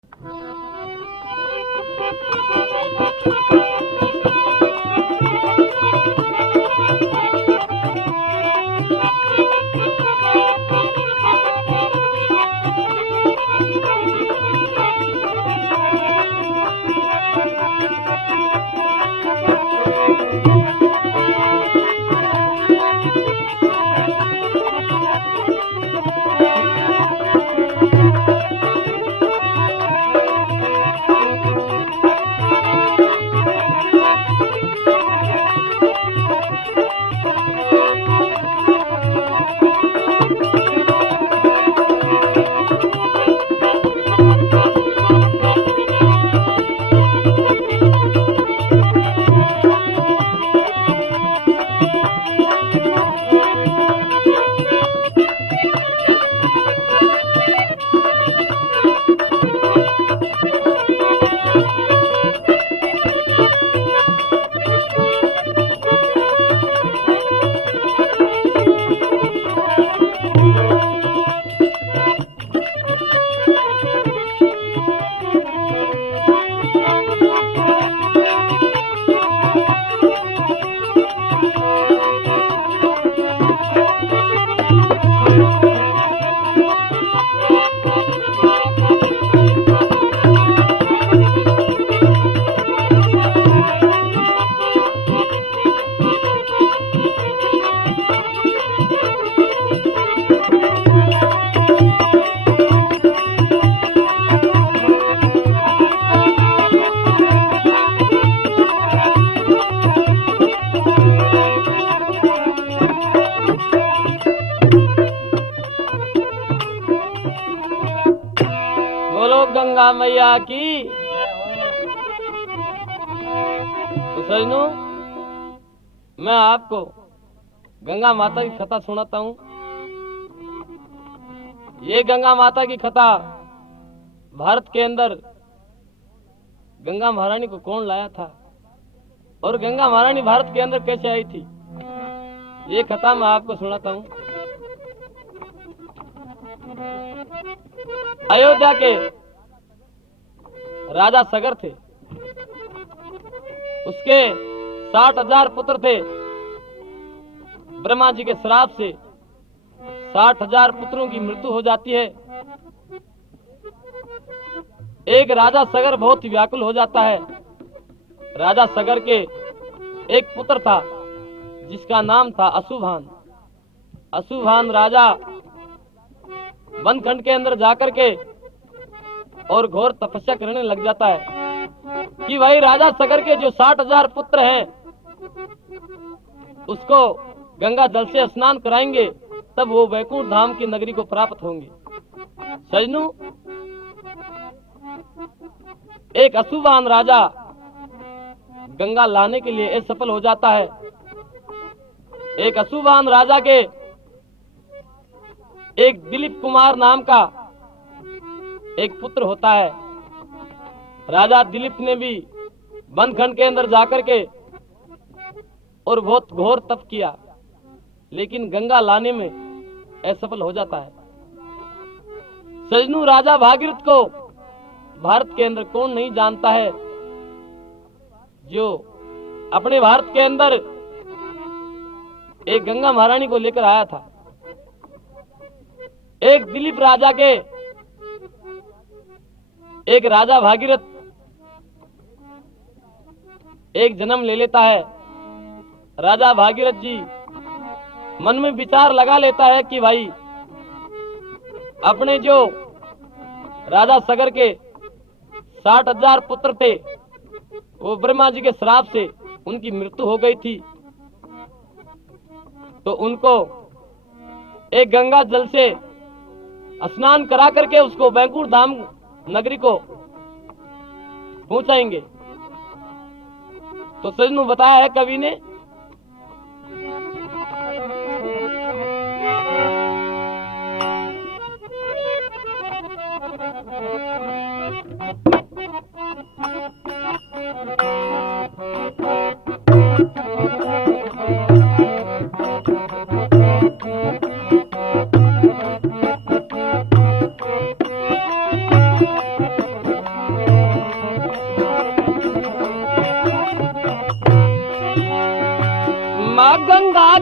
बोलो गंगा मैया की। तो सजनों, मैं आपको गंगा माता की कथा सुनाता हूँ। ये गंगा माता की कथा भारत के अंदर गंगा महारानी को कौन लाया था और गंगा महारानी भारत के अंदर कैसे आई थी, ये कथा मैं आपको सुनाता हूँ। अयोध्या के राजा सगर थे। उसके 60,000 पुत्र थे। ब्रह्मा जी के श्राप से 60,000 पुत्रों की मृत्यु हो जाती है। एक राजा सगर बहुत व्याकुल हो जाता है। राजा सगर के एक पुत्र था जिसका नाम था अशुभान। अशुभान राजा वनखंड के अंदर जाकर के और घोर तपस्या करने लग जाता है कि भाई राजा सगर के जो 60,000 पुत्र हैं उसको गंगा जल से स्नान कराएंगे, तब वो वैकुंठ धाम की नगरी को प्राप्त होंगे। सजनों, एक अशुभान राजा गंगा लाने के लिए असफल हो जाता है। एक अशुभान राजा के एक दिलीप कुमार नाम का एक पुत्र होता है। राजा दिलीप ने भी वनखंड के अंदर जाकर के और बहुत घोर तप किया, लेकिन गंगा लाने में असफल हो जाता है। सजनू, राजा भागीरथ को भारत के अंदर कौन नहीं जानता है, जो अपने भारत के अंदर एक गंगा महारानी को लेकर आया था। एक दिलीप राजा के एक राजा भागीरथ एक जन्म ले लेता है। राजा भागीरथ जी मन में विचार लगा लेता है कि भाई अपने जो राजा सगर के 60,000 पुत्र थे, वो ब्रह्मा जी के श्राप से उनकी मृत्यु हो गई थी, तो उनको एक गंगा जल से स्नान करा करके उसको वैकुंठ धाम नगरी को पहुंचाएंगे। तो सजनू, बताया है कवि ने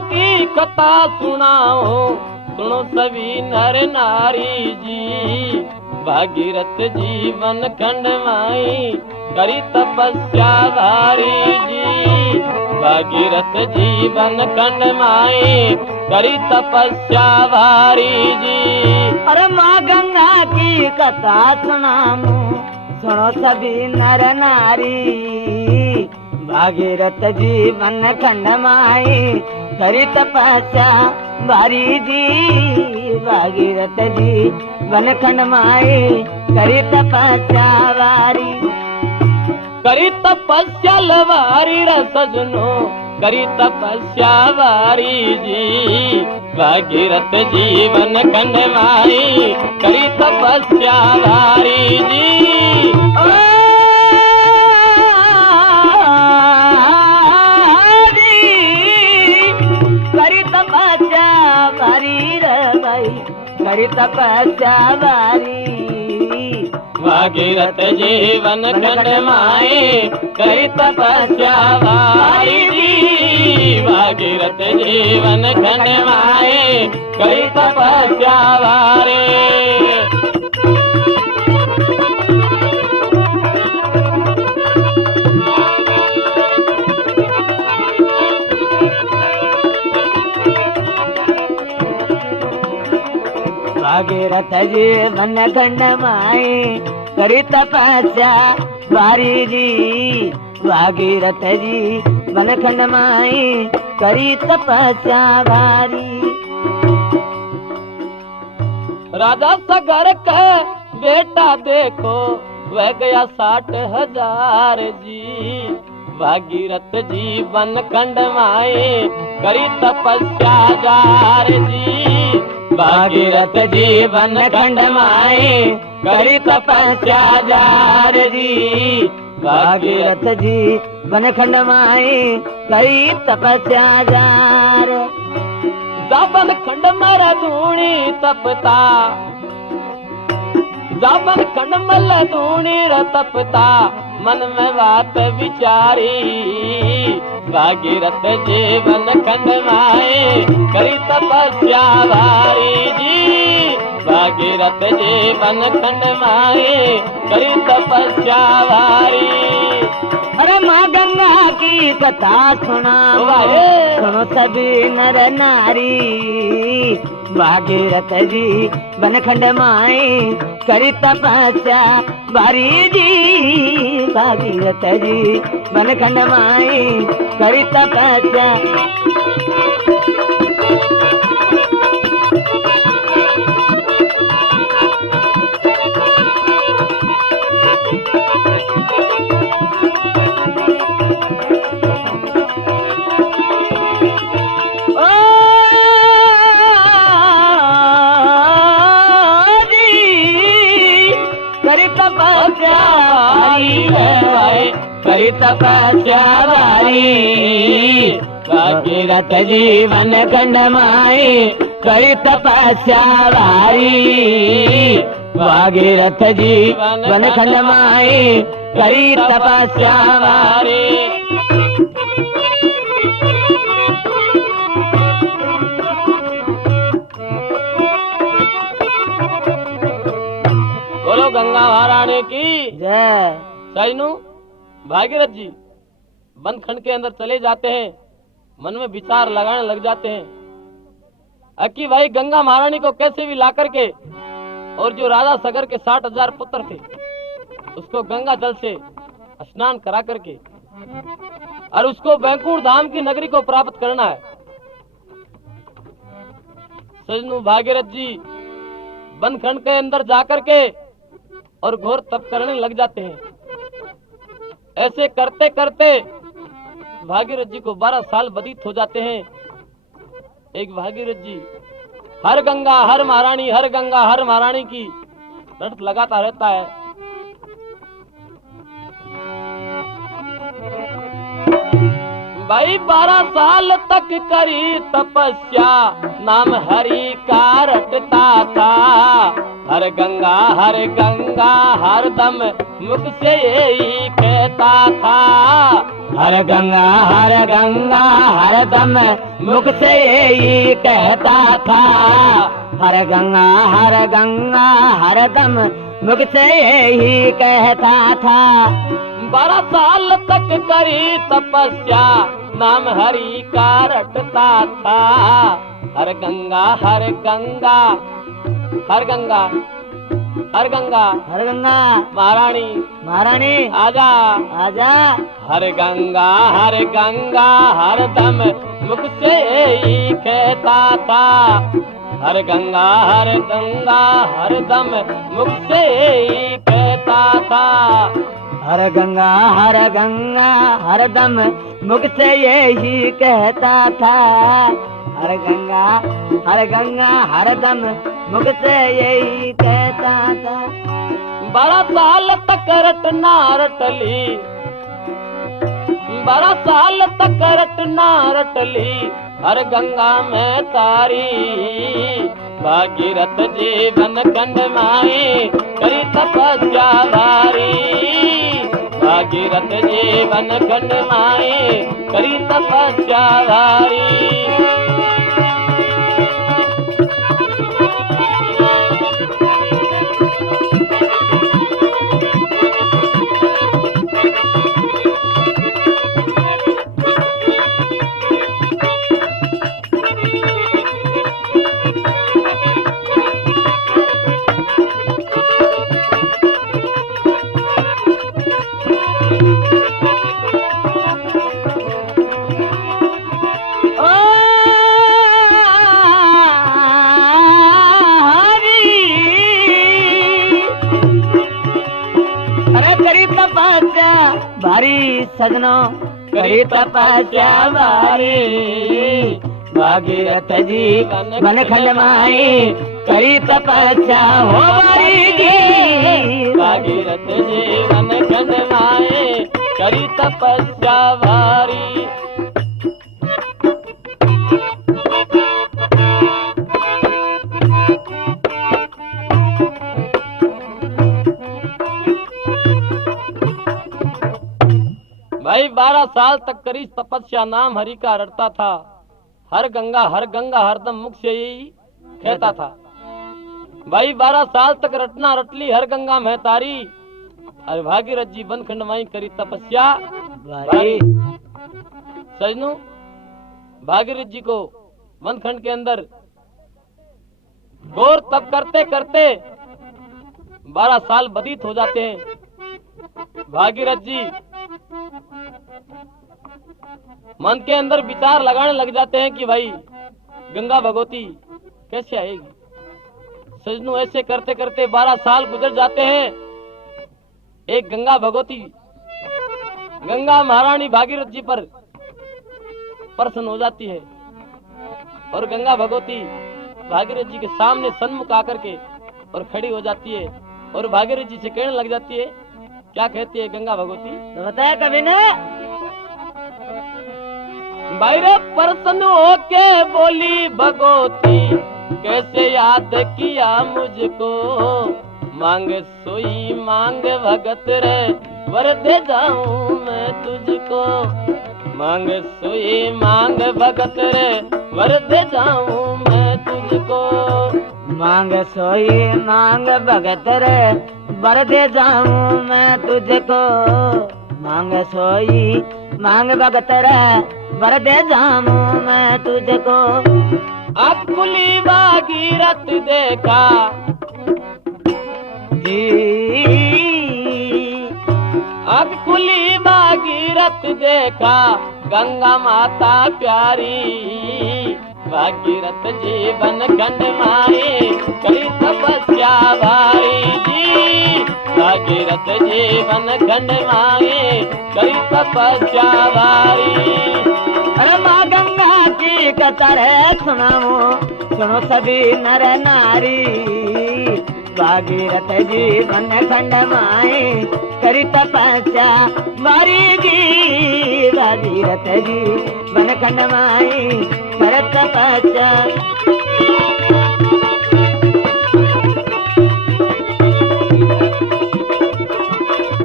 की कथा सुनाओ, सुनो सभी नर नारी जी। भागीरथ जीवन खंड माई करी तपस्या भारी जी। भागीरथ जीवन खंड माई करी तपस्या भारी जी। अरे माँ गंगा की कथा सुनामो, सुनो सभी नर नारी। भागीरथ जीवन खंड माई करी तपस्या भारी जी। भागीरथ जीवन खंड माई करी तपस्या भारी। करी तपस्या लवारी रे सजनो, करी तपस्या वारी जी। भागीरथ जीवन खंड माई करी तपस्या वारी जी। करी तपस्या भारी रे भाई, करी तपस्या भारी। भागीरथ जीवन खंड माई करी तपस्या वारी जी। भागीरथ जीवन खंड माई करी तपस्या वारी। भागीरथ जीवन खंड माई करी तपस्या भारी जी। भागीरथ जीवन खंड माई करी तपस्या भारी। राजा सगर का बेटा देखो, वह गया 60,000 जी। भागीरथ जीवन खंड माई करी तपस्या जार जी। भागीरथ जीवन खंड माई करी तपस्या जार जी। भागीरथ जीवन खंड माई करी तपस्या जार। जाबन खंड मर धूणी तपता, जाबन खंड मल धूणी र तपता, मन में बात विचारी। भागीरथ जीवन खंड माई करी तपस्या भारी जी। भागीरथ जीवन खंड माई करी तपस्या भारी। अरे माँ गंगा की कथा सुनाओ, सुनो सभी नर नारी। भागीरथ जीवन खंड माई करी तपस्या भारी जी। भागीरथ जीवन खंड माई करी तपस्या। करी तपस्या भारी। भागीरथ जीवन खंड माई करी तपस्या भारी। भागीरथ जीवन खंड माई करी तपस्या भारी। बोलो गंगा महारानी की जय। सजनू, भागीरथ जी बंद खंड के अंदर चले जाते हैं, मन में विचार लगाने लग जाते हैं कि भाई गंगा महारानी को कैसे भी ला करके, और जो राजा सगर के 60,000 पुत्र थे उसको गंगा जल से स्नान करा करके और उसको बैकुंठ धाम की नगरी को प्राप्त करना है। सजनू, भागीरथ जी बंद खंड के अंदर जाकर के और घोर तप करने लग जाते हैं। ऐसे करते करते भागीरथ जी को 12 साल व्यतीत हो जाते हैं। एक भागीरथ जी हर गंगा हर महारानी, हर गंगा हर महारानी की रट लगाता रहता है। भाई 12 साल तक करी तपस्या, नाम हरि का रटता था। हर गंगा हर दम मुख से यही कहता था। हर गंगा हर दम मुख से यही कहता था। हर गंगा हर दम मुख से यही कहता था। 12 साल तक करी तपस्या नाम हरि का रटता था। हर गंगा हर गंगा हर गंगा हर गंगा हर गंगा महारानी महारानी आजा आजा। हर गंगा हर दम मुख से ही कहता था। हर गंगा हर दम मुख से ही कहता था। हर गंगा हर दम मुख से यही कहता था। हर गंगा हर दम मुख से यही कहता था। 12 साल तक रटना रटली 12 साल तक रटना रटली हर गंगा में तारी। भागीरथ जीवन खंड माई करी तपस्या भारी। भागीरथ जीवन खंड माई करी तपस्या भारी। भारी सजनो करी तपस्या भारी। भागीरथ जी वन खंड माई करी तपस्या हो भारी की। भागीरथ जी वन खंड माई करी तपस्या भारी। भाई 12 साल तक करी तपस्या नाम हरि का रटता था। हर गंगा हरदम मुख से ही कहता था। भाई 12 साल तक रटना रटली हर गंगा में तारी। अरे भागीरथ जी बन खंड माई करी तपस्या भारी। सजनू भागीरथ जी को वन खंड के अंदर गौर तप करते करते 12 साल व्यतीत हो जाते हैं। भागीरथ जी मन के अंदर विचार लगाने लग जाते हैं कि भाई गंगा भगवती कैसे आएगी। सजनू ऐसे करते करते 12 साल गुजर जाते हैं। एक गंगा भगवती गंगा महारानी भागीरथ जी पर प्रसन्न हो जाती है और गंगा भगवती भागीरथ जी के सामने सन्मुख आकर के और खड़ी हो जाती है और भागीरथ जी से कहने लग जाती है। क्या कहती है गंगा भगवती? तो बताया कभी ना। बाहर प्रसन्न होके बोली भगवती कैसे याद किया मुझको। मांग सोई मांग भगत रे वर दे जाऊं मैं तुझको। मांग सोई मांग भगत रे वर दे जाऊं मैं तुझको। मांग सोई मांग भगत रे वर दे जाऊं मैं तुझको। मांग सोई मांग भगत रे वर दे जाऊं मैं तुझको। अकुली भागीरथ देखा जी। अकुली भागीरथ देखा गंगा माता प्यारी। भागीरथ जीवन खंड माई करी तपस्या भारी जी। भागीरथ जीवन खंड माई करी तपस्या भारी। अरे माँ गंगा की कतर सुनाओ सुनो सभी नर नारी। भागीरथ जीवन खंड माई करी तपस्या भारी जी। भागीरथ जीवन खंड माई कर तपस्या।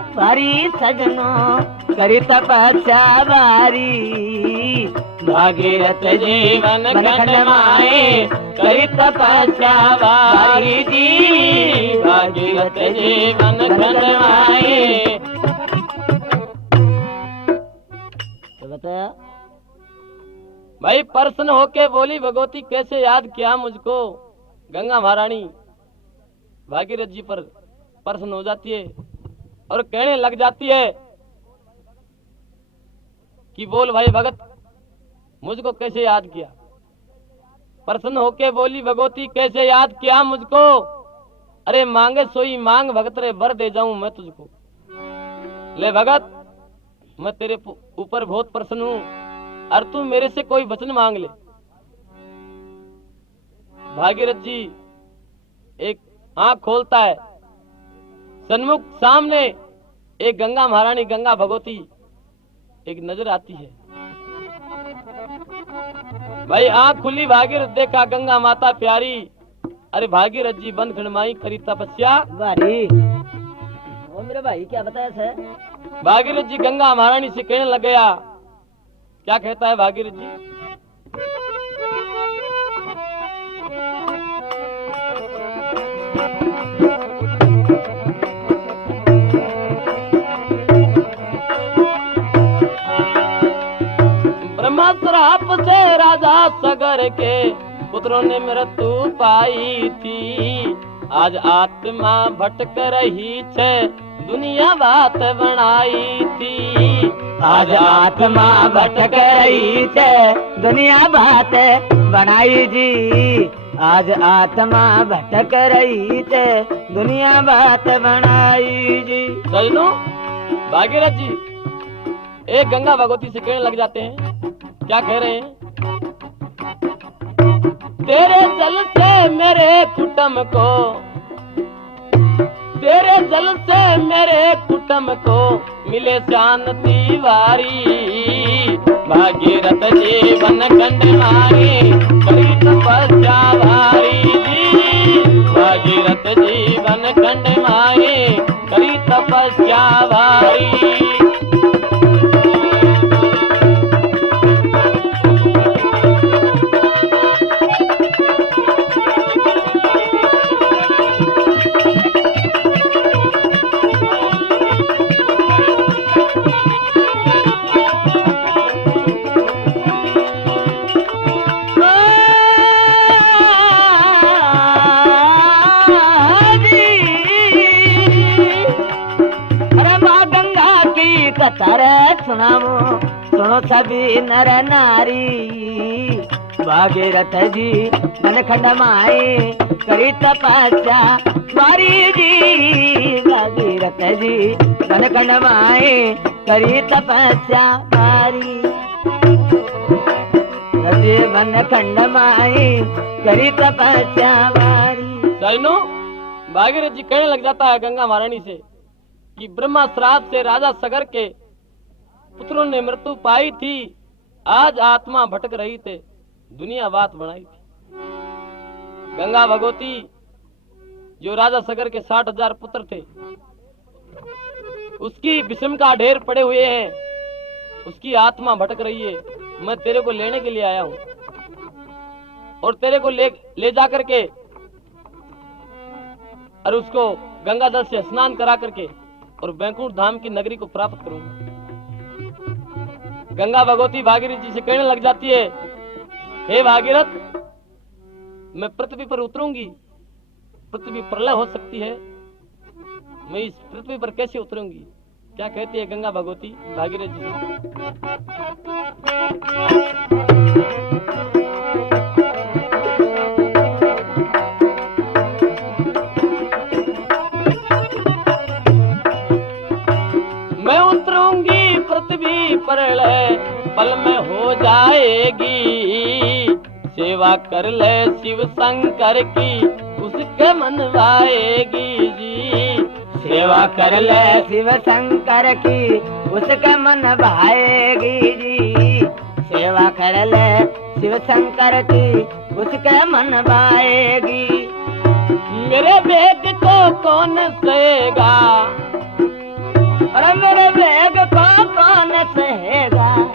भारी सजनो करी तपस्या भारी भागीरथ जीवन खंड माए करी तपस्या भारी जी भागीरथ जीवन खंड माए। तो बताया भाई प्रसन्न होके बोली भगवती कैसे याद किया मुझको। गंगा महारानी भागीरथ जी पर प्रसन्न हो जाती है और कहने लग जाती है कि बोल भाई भगत मुझको कैसे याद किया। प्रसन्न होके बोली भगवती कैसे याद किया मुझको। अरे मांगे सोई मांग भगत रे बर दे जाऊं मैं तुझको। ले भगत मैं तेरे ऊपर बहुत प्रसन्न हूं और तू मेरे से कोई वचन मांग ले। भागीरथ जी एक आंख खोलता है, सन्मुख सामने एक गंगा महारानी गंगा भगवती एक नजर आती है। भाई आंख खुली भागीरथ देखा गंगा माता प्यारी। अरे भागीरथ जी बंद खंडमाई करी तपस्या भारी। वो मेरे भाई क्या बताया सर? भागीरथ जी गंगा महारानी से कहने लग गया। क्या कहता है भागीरथ जी? ब्रह्माश्राप से राजा सगर के पुत्रों ने मृत्यु पाई थी। आज आत्मा भटक रही छे दुनिया बात बनाई थी। आज आत्मा भटक रही छे दुनिया बात बनाई जी। आज आत्मा भटक रही छे दुनिया बात बनाई जी। सजनो भागीरथ जी एक गंगा भगवती से कहने लग जाते हैं। क्या कह रहे हैं? तेरे जल से मेरे कुटुंब को, तेरे जल से मेरे कुटुंब को मिले शांति वारी। भागीरथ जीवन खंड माए करी तपस्या भारी जी। भागीरथ जीवन खंड माए करी तपस्या भारी। सुनाओ सुनो सभी नर नारी। भागीरथ जी मन खंड माए करी तपस्या भारी जी। भागीरथ जी मन खंड माए करी तपस्या भारी। मन खंड माए करी तपस्या भारी। सजनो भागीरथ जी कहने लग जाता है गंगा महारानी से कि ब्रह्मा श्राप से राजा सगर के पुत्रों ने मृत्यु पाई थी। आज आत्मा भटक रही थे दुनिया बात बनाई थी। गंगा भगवती जो राजा सगर के 60,000 पुत्र थे उसकी विषम का ढेर पड़े हुए हैं। उसकी आत्मा भटक रही है। मैं तेरे को लेने के लिए आया हूं और तेरे को ले जा करके और उसको गंगा जल से स्नान करा करके और बैकुंठ धाम की नगरी को प्राप्त करूंगा। गंगा भगवती भागीरथ जी से कहने लग जाती है, हे भागीरथ मैं पृथ्वी पर उतरूंगी, पृथ्वी प्रलय हो सकती है, मैं इस पृथ्वी पर कैसे उतरूंगी? क्या कहती है गंगा भगवती भागीरथ जी मैं उतरूंगी पृथ्वी प्रलय पल में हो जाएगी। सेवा कर ले शिव शंकर की उसके मनवाएगी जी। सेवा कर ले शिव शंकर की उसके मन भाएगी जी। सेवा कर ले शिव शंकर की उसके मन भाएगी। मेरे वेद को कौन सहेगा,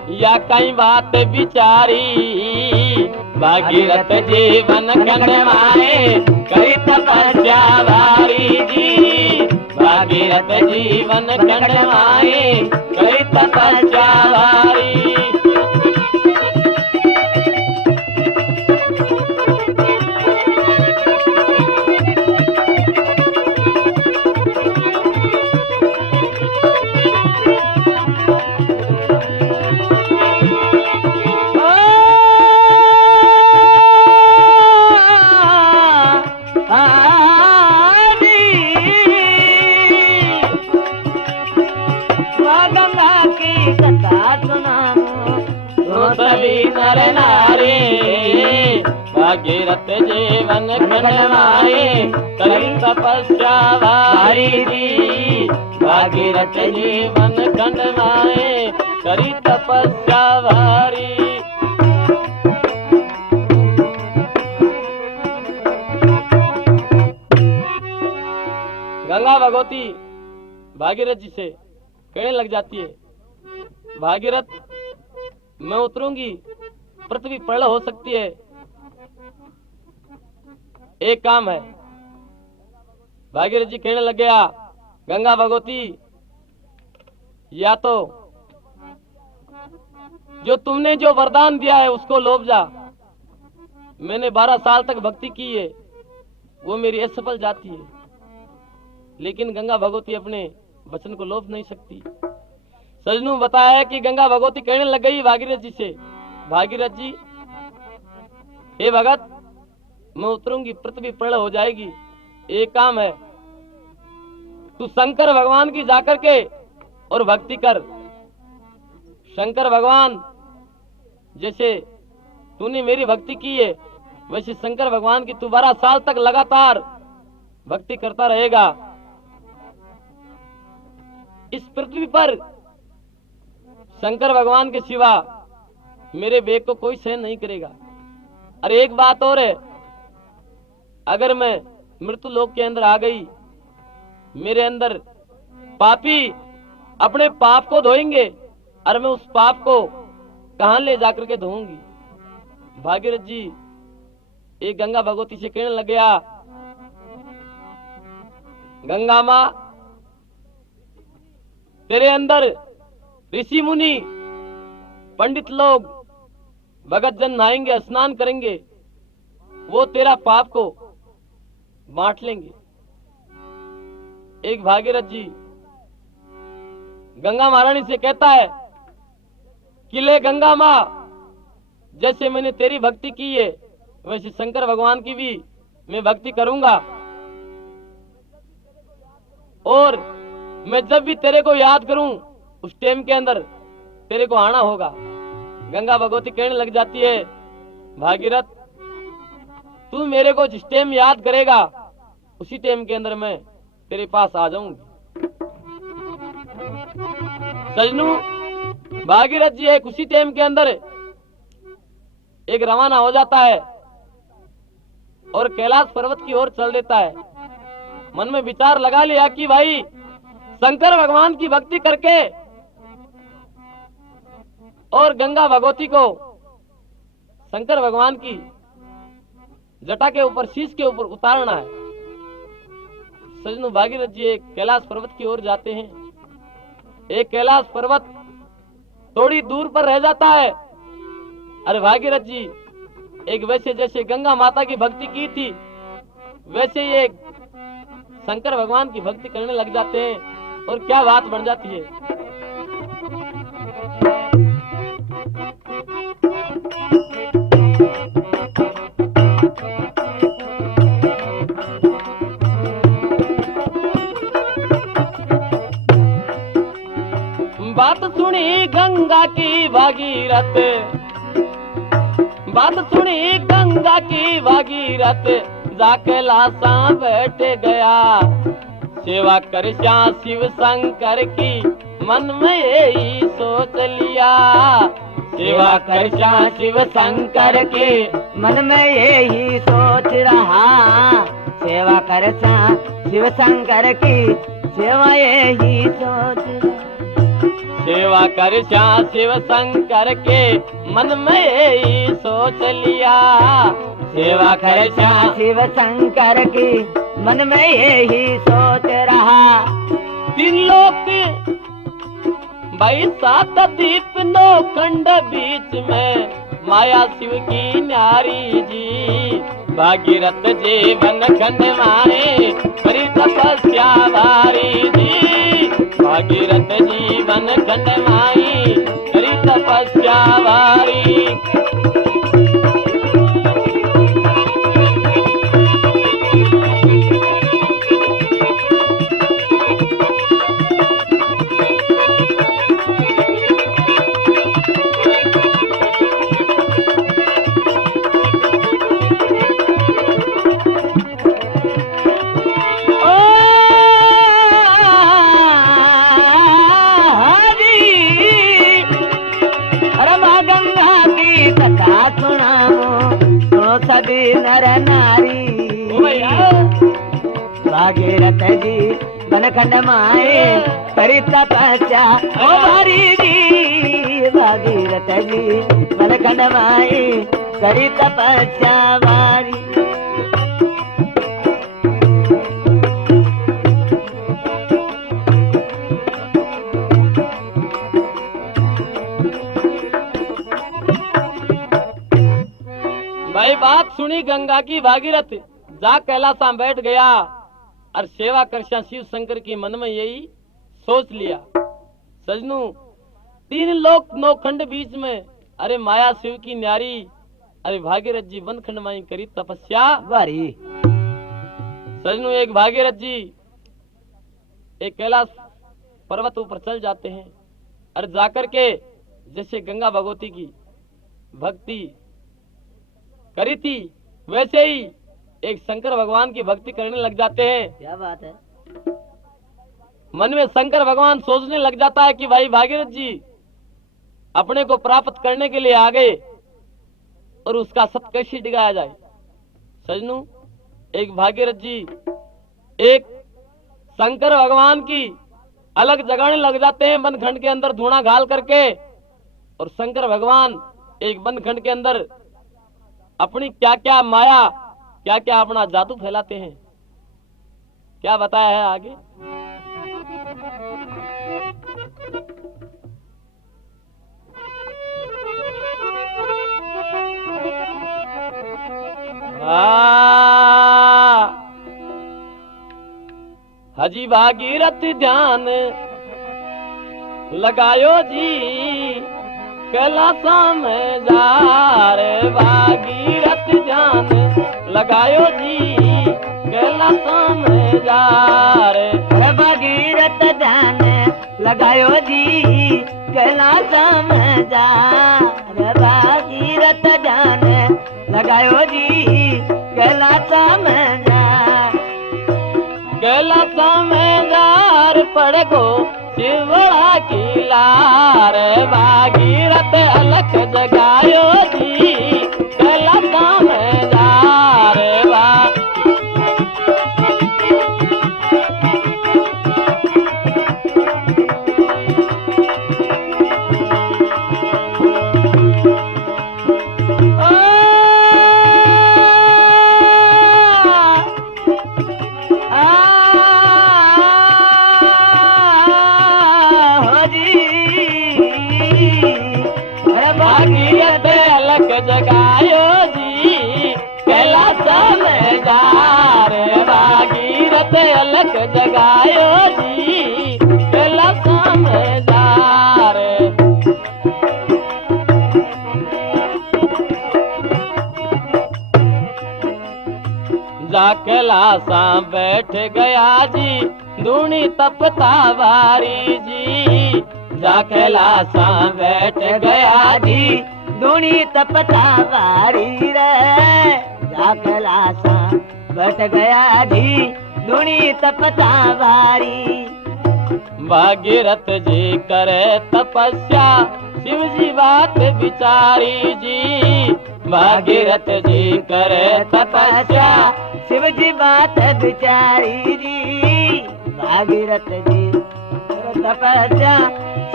या कई बात विचारी, भागीरथ जीवन खंड माए करी तपस्या भारी जी, भागीरथ जीवन खंड माए करी तपस्या भारी। सभी नर नारी, भागीरथ जीवन खंड माए करी तपस्या भारी जी, भागीरथ जीवन खंड माए करी तपस्या भारी। गंगा भगवती भागीरथ जी से कहने लग जाती है, भागीरथ मैं उतरूंगी, पृथ्वी प्रलय हो सकती है, एक काम है। भागीरथ जी कहने लग गया, गंगा भगवती या तो जो तुमने जो वरदान दिया है उसको लोभ जा। मैंने 12 साल तक भक्ति की है, वो मेरी असफल जाती है, लेकिन गंगा भगवती अपने वचन को लोभ नहीं सकती। सजनों बताया है कि गंगा भगवती कहने लग गई भागीरथ जी से, भागीरथ जी हे भगत मैं उतरूंगी, पृथ्वी प्रलय हो जाएगी, एक काम है तू शंकर भगवान की जाकर के और भक्ति कर। शंकर भगवान जैसे तूने मेरी भक्ति की है वैसे शंकर भगवान की तू 12 साल तक लगातार भक्ति करता रहेगा। इस पृथ्वी पर शंकर भगवान के सिवा मेरे वेग को कोई सहन नहीं करेगा। अरे एक बात और है, अगर मैं मृत्यु लोक के अंदर आ गई, मेरे अंदर पापी अपने पाप को धोएंगे और मैं उस पाप को कहां ले जाकर के धोऊंगी। भागीरथ जी एक गंगा भगवती से कहने लग गया, गंगा मां तेरे अंदर ऋषि मुनि पंडित लोग भगत जन नहाएंगे, स्नान करेंगे, वो तेरा पाप को बांट लेंगे। एक भागीरथ जी गंगा महारानी से कहता है कि ले गंगा मां, जैसे मैंने तेरी भक्ति की है वैसे शंकर भगवान की भी मैं भक्ति करूंगा, और मैं जब भी तेरे को याद करूं उस टाइम के अंदर तेरे को आना होगा। गंगा भगवती कहने लग जाती है, भागीरथ तू मेरे को जिस टाइम याद करेगा उसी टाइम के अंदर मैं तेरे पास आ जाऊंगी। सजनू भागीरथ जी एक उसी टाइम के अंदर एक रवाना हो जाता है और कैलाश पर्वत की ओर चल देता है। मन में विचार लगा लिया कि भाई शंकर भगवान की भक्ति करके और गंगा भगवती को शंकर भगवान की जटा के ऊपर, शीश के ऊपर उतारना है। सजनों भागीरथ जी एक कैलाश पर्वत की ओर जाते हैं। एक कैलाश पर्वत थोड़ी दूर पर रह जाता है। अरे भागीरथ जी एक वैसे जैसे गंगा माता की भक्ति की थी वैसे ये शंकर भगवान की भक्ति करने लग जाते हैं और क्या बात बन जाती है। बात सुनी गंगा की भागीरथ, बात सुनी गंगा की भागीरथ, जाके लाशा बैठ गया। सेवा कर श्या शिव शंकर की मन में यही सोच लिया। सेवा कर श्या शिव शंकर की मन में यही सोच रहा। सेवा कर श्या शिव शंकर की सेवा यही सोच रहा। सेवा कर श्याम शिव शंकर के मन में यही सोच लिया। सेवा कर श्याम शिव शंकर की मन में यही सोच रहा। तीन लोक भाई सात दीप नो खंड बीच में माया शिव की न्यारी जी। भागीरथ जीवन खंड माए करी तपस्या भारी जी। भागीरथ जीवन खंड माई करी तपस्या भारी। सभी नर नारी भागीरथ जी बनखंड माए करी तपस्या ओ भारी जी। भागीरथ जी बनखंड माए करी तपस्या भारी। भाई बात सुनी गंगा की भागीरथ जा कैलाशा बैठ गया और सेवा कर शिव शंकर की मन में यही सोच लिया। सजनू तीन लोक नौ खंड बीच में अरे माया शिव की न्यारी अरे भागीरथ जी वन खंड माई करी तपस्या भारी। सजनू एक भागीरथ जी एक कैलाश पर्वत ऊपर चल जाते हैं और जाकर के जैसे गंगा भगवती की भक्ति करी थी वैसे ही एक शंकर भगवान की भक्ति करने लग जाते हैं। क्या बात है। मन में शंकर भगवान सोचने लग जाता है कि भाई भागीरथ जी अपने को प्राप्त करने के लिए आ गए और उसका सत कैसे डिगाया जाए। सजनू एक भागीरथ जी एक शंकर भगवान की अलग जगाने लग जाते हैं वन खंड के अंदर धुआं घाल करके। और शंकर भगवान एक वन खंड के अंदर अपनी क्या क्या माया क्या क्या अपना जादू फैलाते हैं। क्या बताया है आगे। हजी भागीरथ ध्यान लगायो जी कैलाशा में जा रे। भागीरथ ध्यान लगायो जी कैलाशा में जा रे। भागीरथ ध्यान लगायो जी कैलाशा में जा रे। भागीरथ ध्यान लगायो जी कैलाशा में जा। कैलाशा में जार पड़ गो शिवड़ा की लार। भागीरथ अलख जगायो जी कैलाशा में जा रे। भागीरथ अलख जगायो जी कैलाशा में जा रे। भागीरथ अलख जगायो जी कैलाशा में जा रे। जा कैलाशा बैठ गया जी धूनी तपता वारी जी। जा कैलाशा बैठ गया जी धूनी तपता वारी रे। जा कैलाशा बैठ गया जी धूनी तपता वारी। भागीरथ जी करे तपस्या शिव जी बात विचारी जी। भागीरथ जी करे तपस्या शिव जी बात विचारी जी। भागीरथ जी करे तपस्या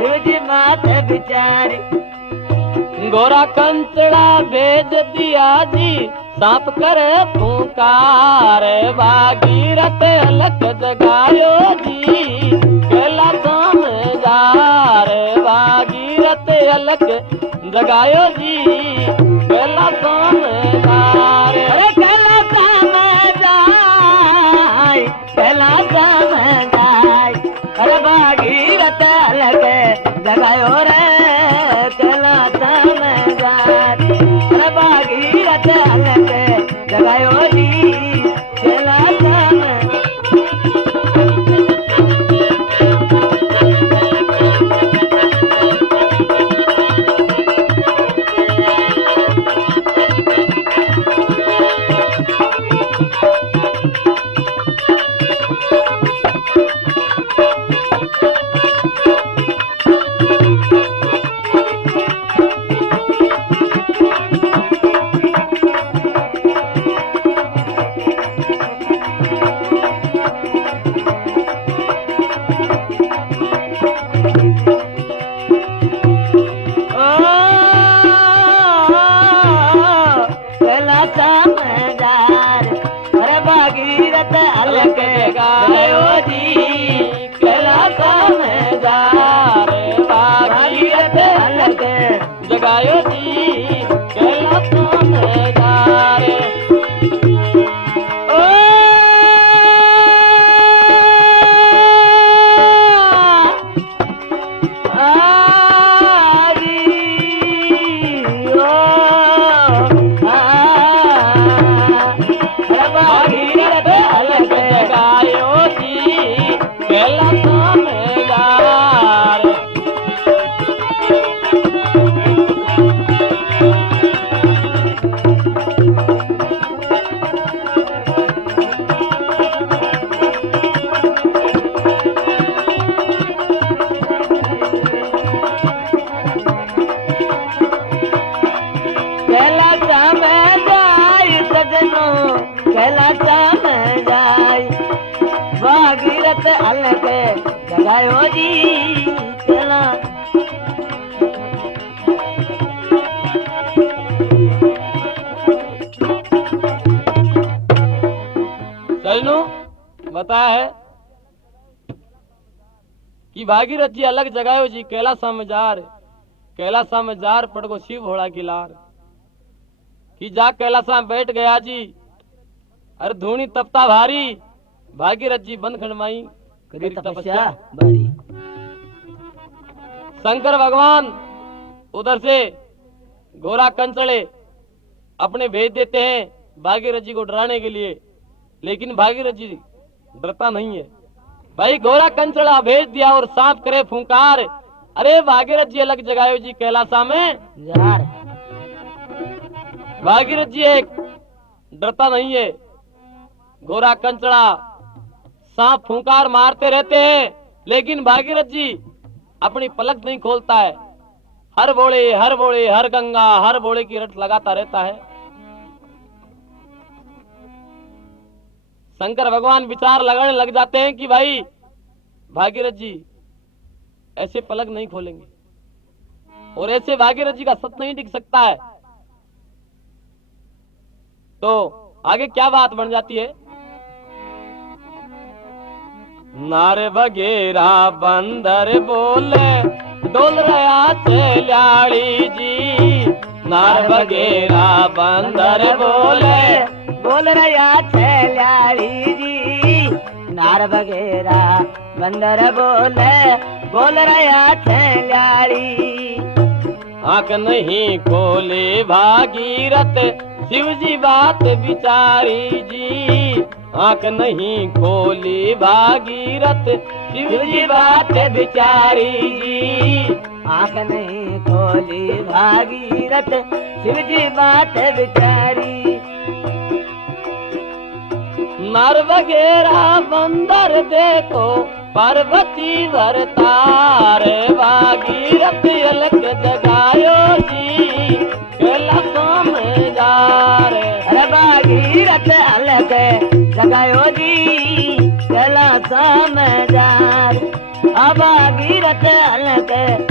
शिव जी बात विचारी। गोरा कंचड़ा भेज दिया जी सांप कर फूंकार, भागीरथ अलख जगायो जी कैलाशा में जार, भागीरथ अलख जगायो जी कैलाशा में जार। अरे कैलाशा में जाय, कैलाशा में जाय, अरे भागीरथ अलख जगायो रे कैलाशा में जाय, अरे भागीरथ अलख जगायो जी कैलाशा में। कैलाशा में जार, अरे भागीरथ अलख जगायो जी कैलाशा में जार, भागीरथ अलख जगायो जी कैलाशा में जार। ओ भागीरथ अलख जगायो जी कैलाशा में जार। कैलाशा में जाय सजनो, कैलाशा में जाय, भागीरथ अलख जगायो जी कैलाश। चलनू बताया है कि भागीरथ जी अलग जगायो जी कैलाशा में जार, कैलाशा में जार पड़गो शिव घोड़ा की लार, कि जा कैलाशा में बैठ गया जी अरे धूनी तपता भारी, भागीरथ जी बंद खंडमाई करी तपस्या बारी। शंकर भगवान उधर से घोड़ा कंचड़े अपने भेज देते हैं भागीरथ जी को डराने के लिए, लेकिन भागीरथ जी डरता नहीं है। भाई घोड़ा कंचड़ा भेज दिया और सांप करे फुंकार, अरे भागीरथ जी अलग जगायो जी कैलाशा में जार। भागीरथ जी एक डरता नहीं है, घोड़ा कंचड़ा सांप फुंकार मारते रहते हैं, लेकिन भागीरथ जी अपनी पलक नहीं खोलता है। हर बोले हर गंगा हर बोले की रट लगाता रहता है। शंकर भगवान विचार लगाने लग जाते हैं कि भाई भागीरथ जी ऐसे पलक नहीं खोलेंगे और ऐसे भागीरथ जी का सत नहीं टिक सकता है। तो आगे क्या बात बन जाती है, नारे बगेरा बंदर बोले डोल रहा चल्याड़ी जी, नार बगेरा बंदर बोल रहा छैलाड़ी जी, नार बगेरा बंदर बोल रहा छैलाड़ी। आंख नहीं खोले भागीरथ शिव जी बात विचारी जी, आंख नहीं खोली भागीरथ शिव जी बात विचारी जी, आंख नहीं खोली भागीरथ शिव जी बात विचारी। नर वगैरह बंदर देखो पार्वती वरतार, भागीरथ अलग जगायो जी कैलाशा में जार। अरे भागीरथ अलग जगायो जी कैलाशा में जार, अब भागीरथ अलग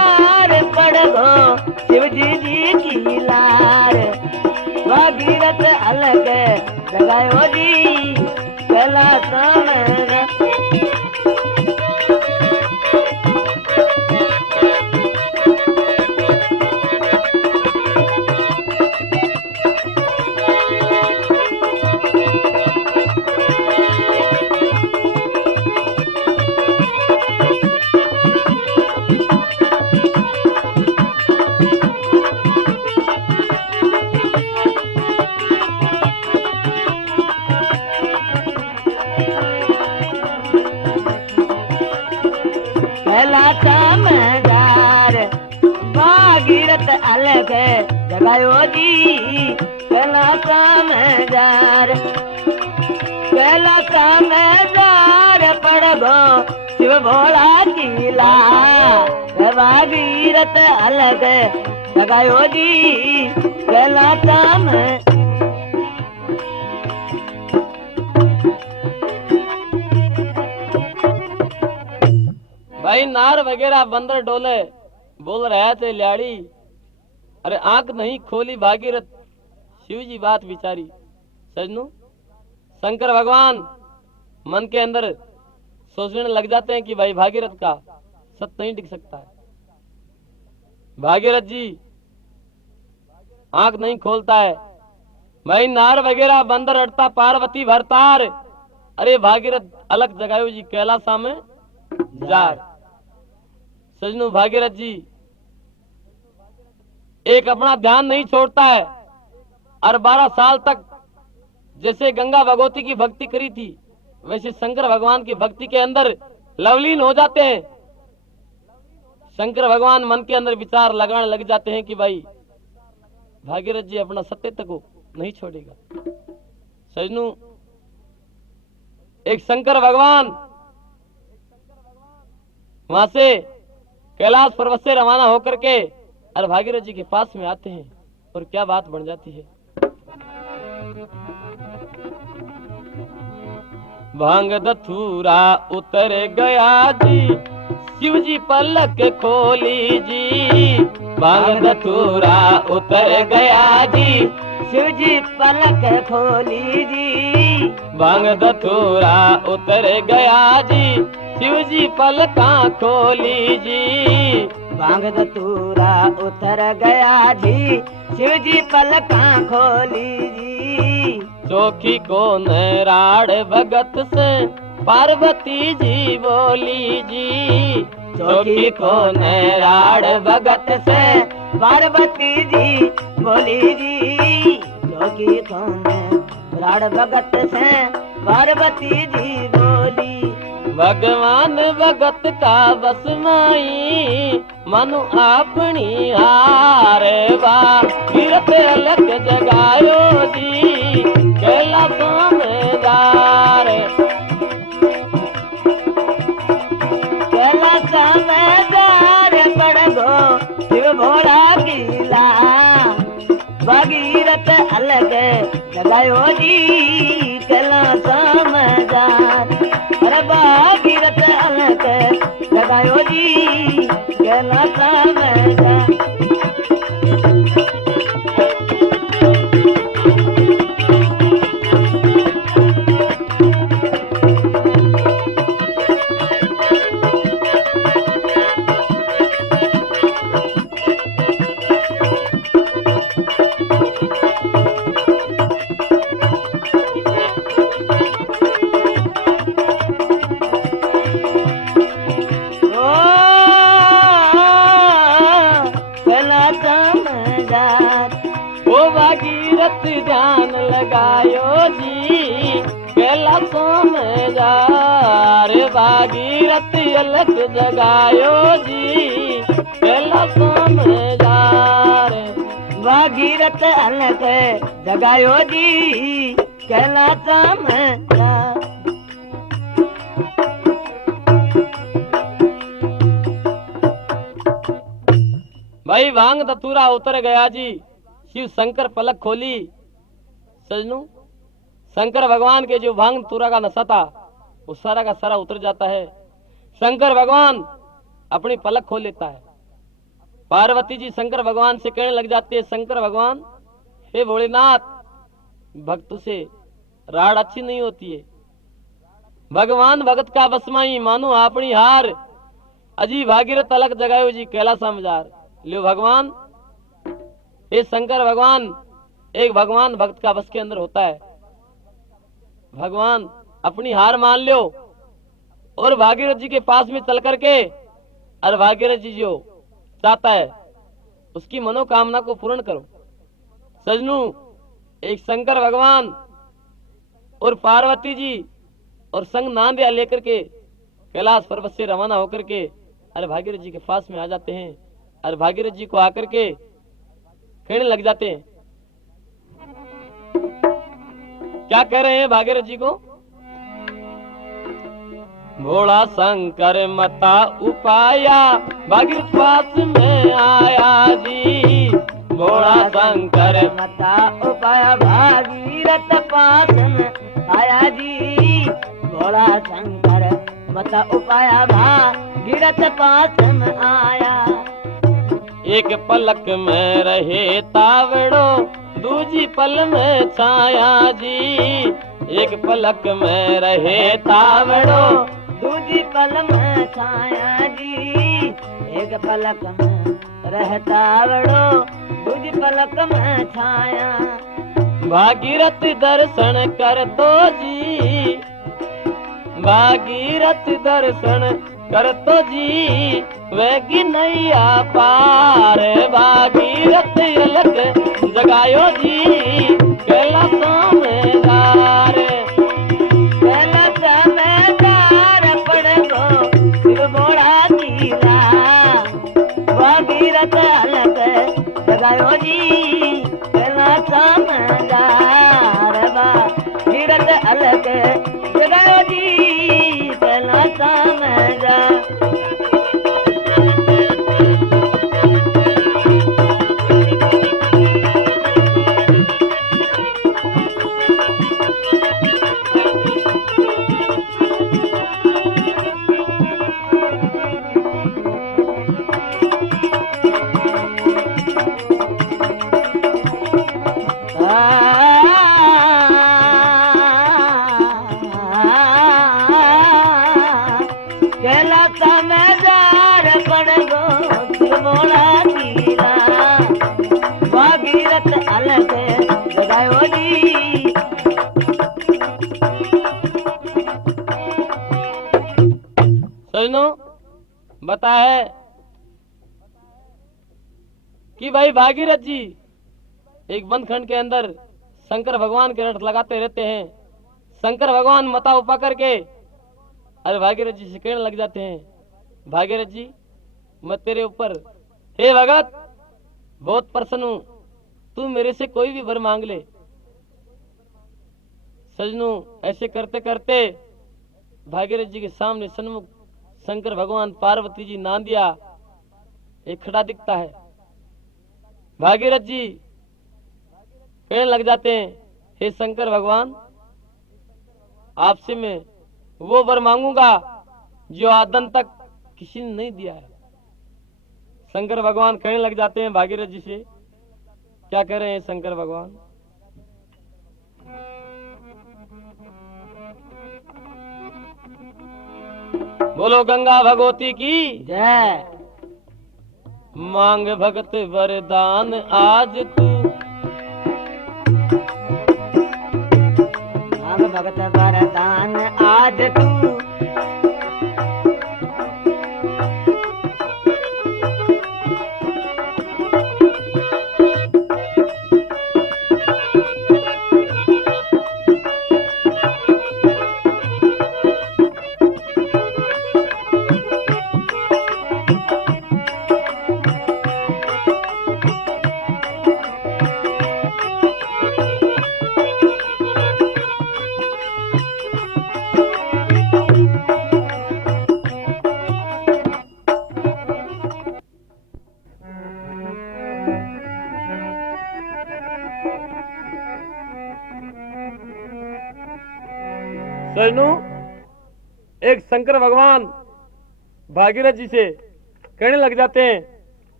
जी की लार भागीरथ अलग जगायो जी कैलाश में। कैलाश में जार भागीरथ अलग जगायो जी कैलाश में जार। कैलाश में जार पड़गो शिव भोला कीला भागीरथ अलग जगायो जी कैलाश में। भाई नार वगैरह बंदर डोले बोल रहे थे ल्याड़ी, अरे आंख नहीं खोली भागीरथ शिव जी बात विचारी। सजनों, शंकर भगवान मन के अंदर सोचने लग जाते हैं कि भाई भागीरथ का सत्य नहीं टिक सकता है। भागीरथ जी आंख नहीं खोलता है। भाई नार वगैरह बंदर अड़ता पार्वती भरतार, अरे भागीरथ अलग जगायो जी कैलाशा में जार। सजनों, भागीरथ जी एक अपना ध्यान नहीं छोड़ता है और 12 साल तक जैसे गंगा भगवती की भक्ति करी थी वैसे शंकर भगवान की भक्ति के अंदर लवलीन हो जाते हैं। शंकर भगवान मन के अंदर विचार लगाने लग जाते हैं कि भाई भागीरथ जी अपना सत्य को नहीं छोड़ेगा। सजनों, एक शंकर भगवान वहां से कैलाश पर्वत से रवाना होकर के और भागीरथ जी के पास में आते हैं और क्या बात बन जाती है। भांग धतूरा उतर गया जी शिव जी पलक खोली जी। भांग धतूरा उतर गया जी शिव जी पलक खोली जी। भांग धतूरा उतर गया जी शिव जी पलका खोली जी। भांग धतूरा उतर गया जी शिव जी पलका खोली जी। चौकी को नराड़ भगत से पार्वती जी बोली जी। चौकी को नराड़ भगत से पार्वती जी बोली जी। चौकी को नराड़ भगत से पार्वती जी बोली। भगवान भगत का बस माई मनु अपनी हार भागीरथ अलग जगायो जी कैलाशों में जार। कैलाश में जार पड़गो शिव भोला कीला भागीरथ अलग जगायो जी कैलाश में जार। अरे भागीरथ अलग जगायो जी कैलाश में जार। भागीरथ ध्यान लगायो जी कैलाशों में जार। भागीरथ अलग जगायो जी कैलाशों में जार। भागीरथ अलग जगायो जी कैलाश में जार। भाई भांग धतूरा उतर गया जी शिव शंकर पलक खोली। सजनों, शंकर भगवान के जो भांग धतूरा का नशा था वो सारा का सारा उतर जाता है। शंकर भगवान अपनी पलक खोल लेता है पार्वती जी शंकर भगवान से कहने लग जाते हैं, शंकर भगवान, हे भोलेनाथ, भक्त से राड़ अच्छी नहीं होती है। भगवान भगत का बसमाई मानो आपनी हार, अजी भागीरथ अलग जगायो जी कैलासा मजार। लियो भगवान, हे शंकर भगवान, एक भगवान भक्त का बस के अंदर होता है। भगवान अपनी हार मान लो और भागीरथ जी के पास में चल करके, और भागीरथ जी जो चाहता है उसकी मनोकामना को पूर्ण करो। सजनू, एक शंकर भगवान और पार्वती जी और संग नांदिया लेकर के कैलाश पर्वत से रवाना होकर के अरे भागीरथ जी के पास में आ जाते हैं, और भागीरथ जी को आकर के कहने लग जाते हैं। क्या कह रहे हैं भागीरथ जी को? भोला शंकर मता उपाया, भागीरथ पास में आया जी। भोला शंकर मता उपाया, भागीरथ पास में आया जी। भोला शंकर मता उपाया, भागीरथ पास में आया। एक पलक में रहे तावड़ो, दूजी पल में छाया जी। एक पलक में रहे तावड़ो, दूजी पल में छाया जी। एक पलक में रहता वड़ो, दूजी पलक में छाया। भागीरथ दर्शन कर तो जी, भागीरथ दर्शन कर तो जी, वेगी नैया पार। भागीरथ अलग जगायो जी कैलासा में दार। कैलासा में दार पड़ गो शिव बोड़ा कीला। भागीरथ अलग जगायो जी कैलासा में दार। भागीरथ अलग जगायो जी कैलासा में दार। कैलासा में दार पड़ गो शिव बोड़ा कीला। भागीरथ अलग जगायो जी। सजनो, बता है कि भाई भागीरथ जी एक बंदखंड के अंदर शंकर भगवान के रट लगाते रहते हैं। शंकर भगवान मता उपा करके अरे भागीरथ जी से कहने लग जाते हैं, भागीरथ जी मैं तेरे ऊपर, हे भगत, बहुत प्रसन्न हूं, तू मेरे से कोई भी वर मांग ले। सजनू, ऐसे करते करते भागीरथ जी के सामने सन्मुख शंकर भगवान, पार्वती जी, नांदिया एक खड़ा दिखता है। भागीरथ जी कहने लग जाते हैं, हे शंकर भगवान, आपसे मैं वो वर मांगूंगा जो आदम तक किसी ने नहीं दिया है। शंकर भगवान कहने लग जाते हैं भागीरथ जी से, क्या कह रहे हैं शंकर भगवान? बोलो गंगा भगवती की जय। मांग भगत वरदान आज तू, मांग भगत वरदान आज तू। सजनू, एक शंकर भगवान भागीरथ जी से कहने लग जाते हैं,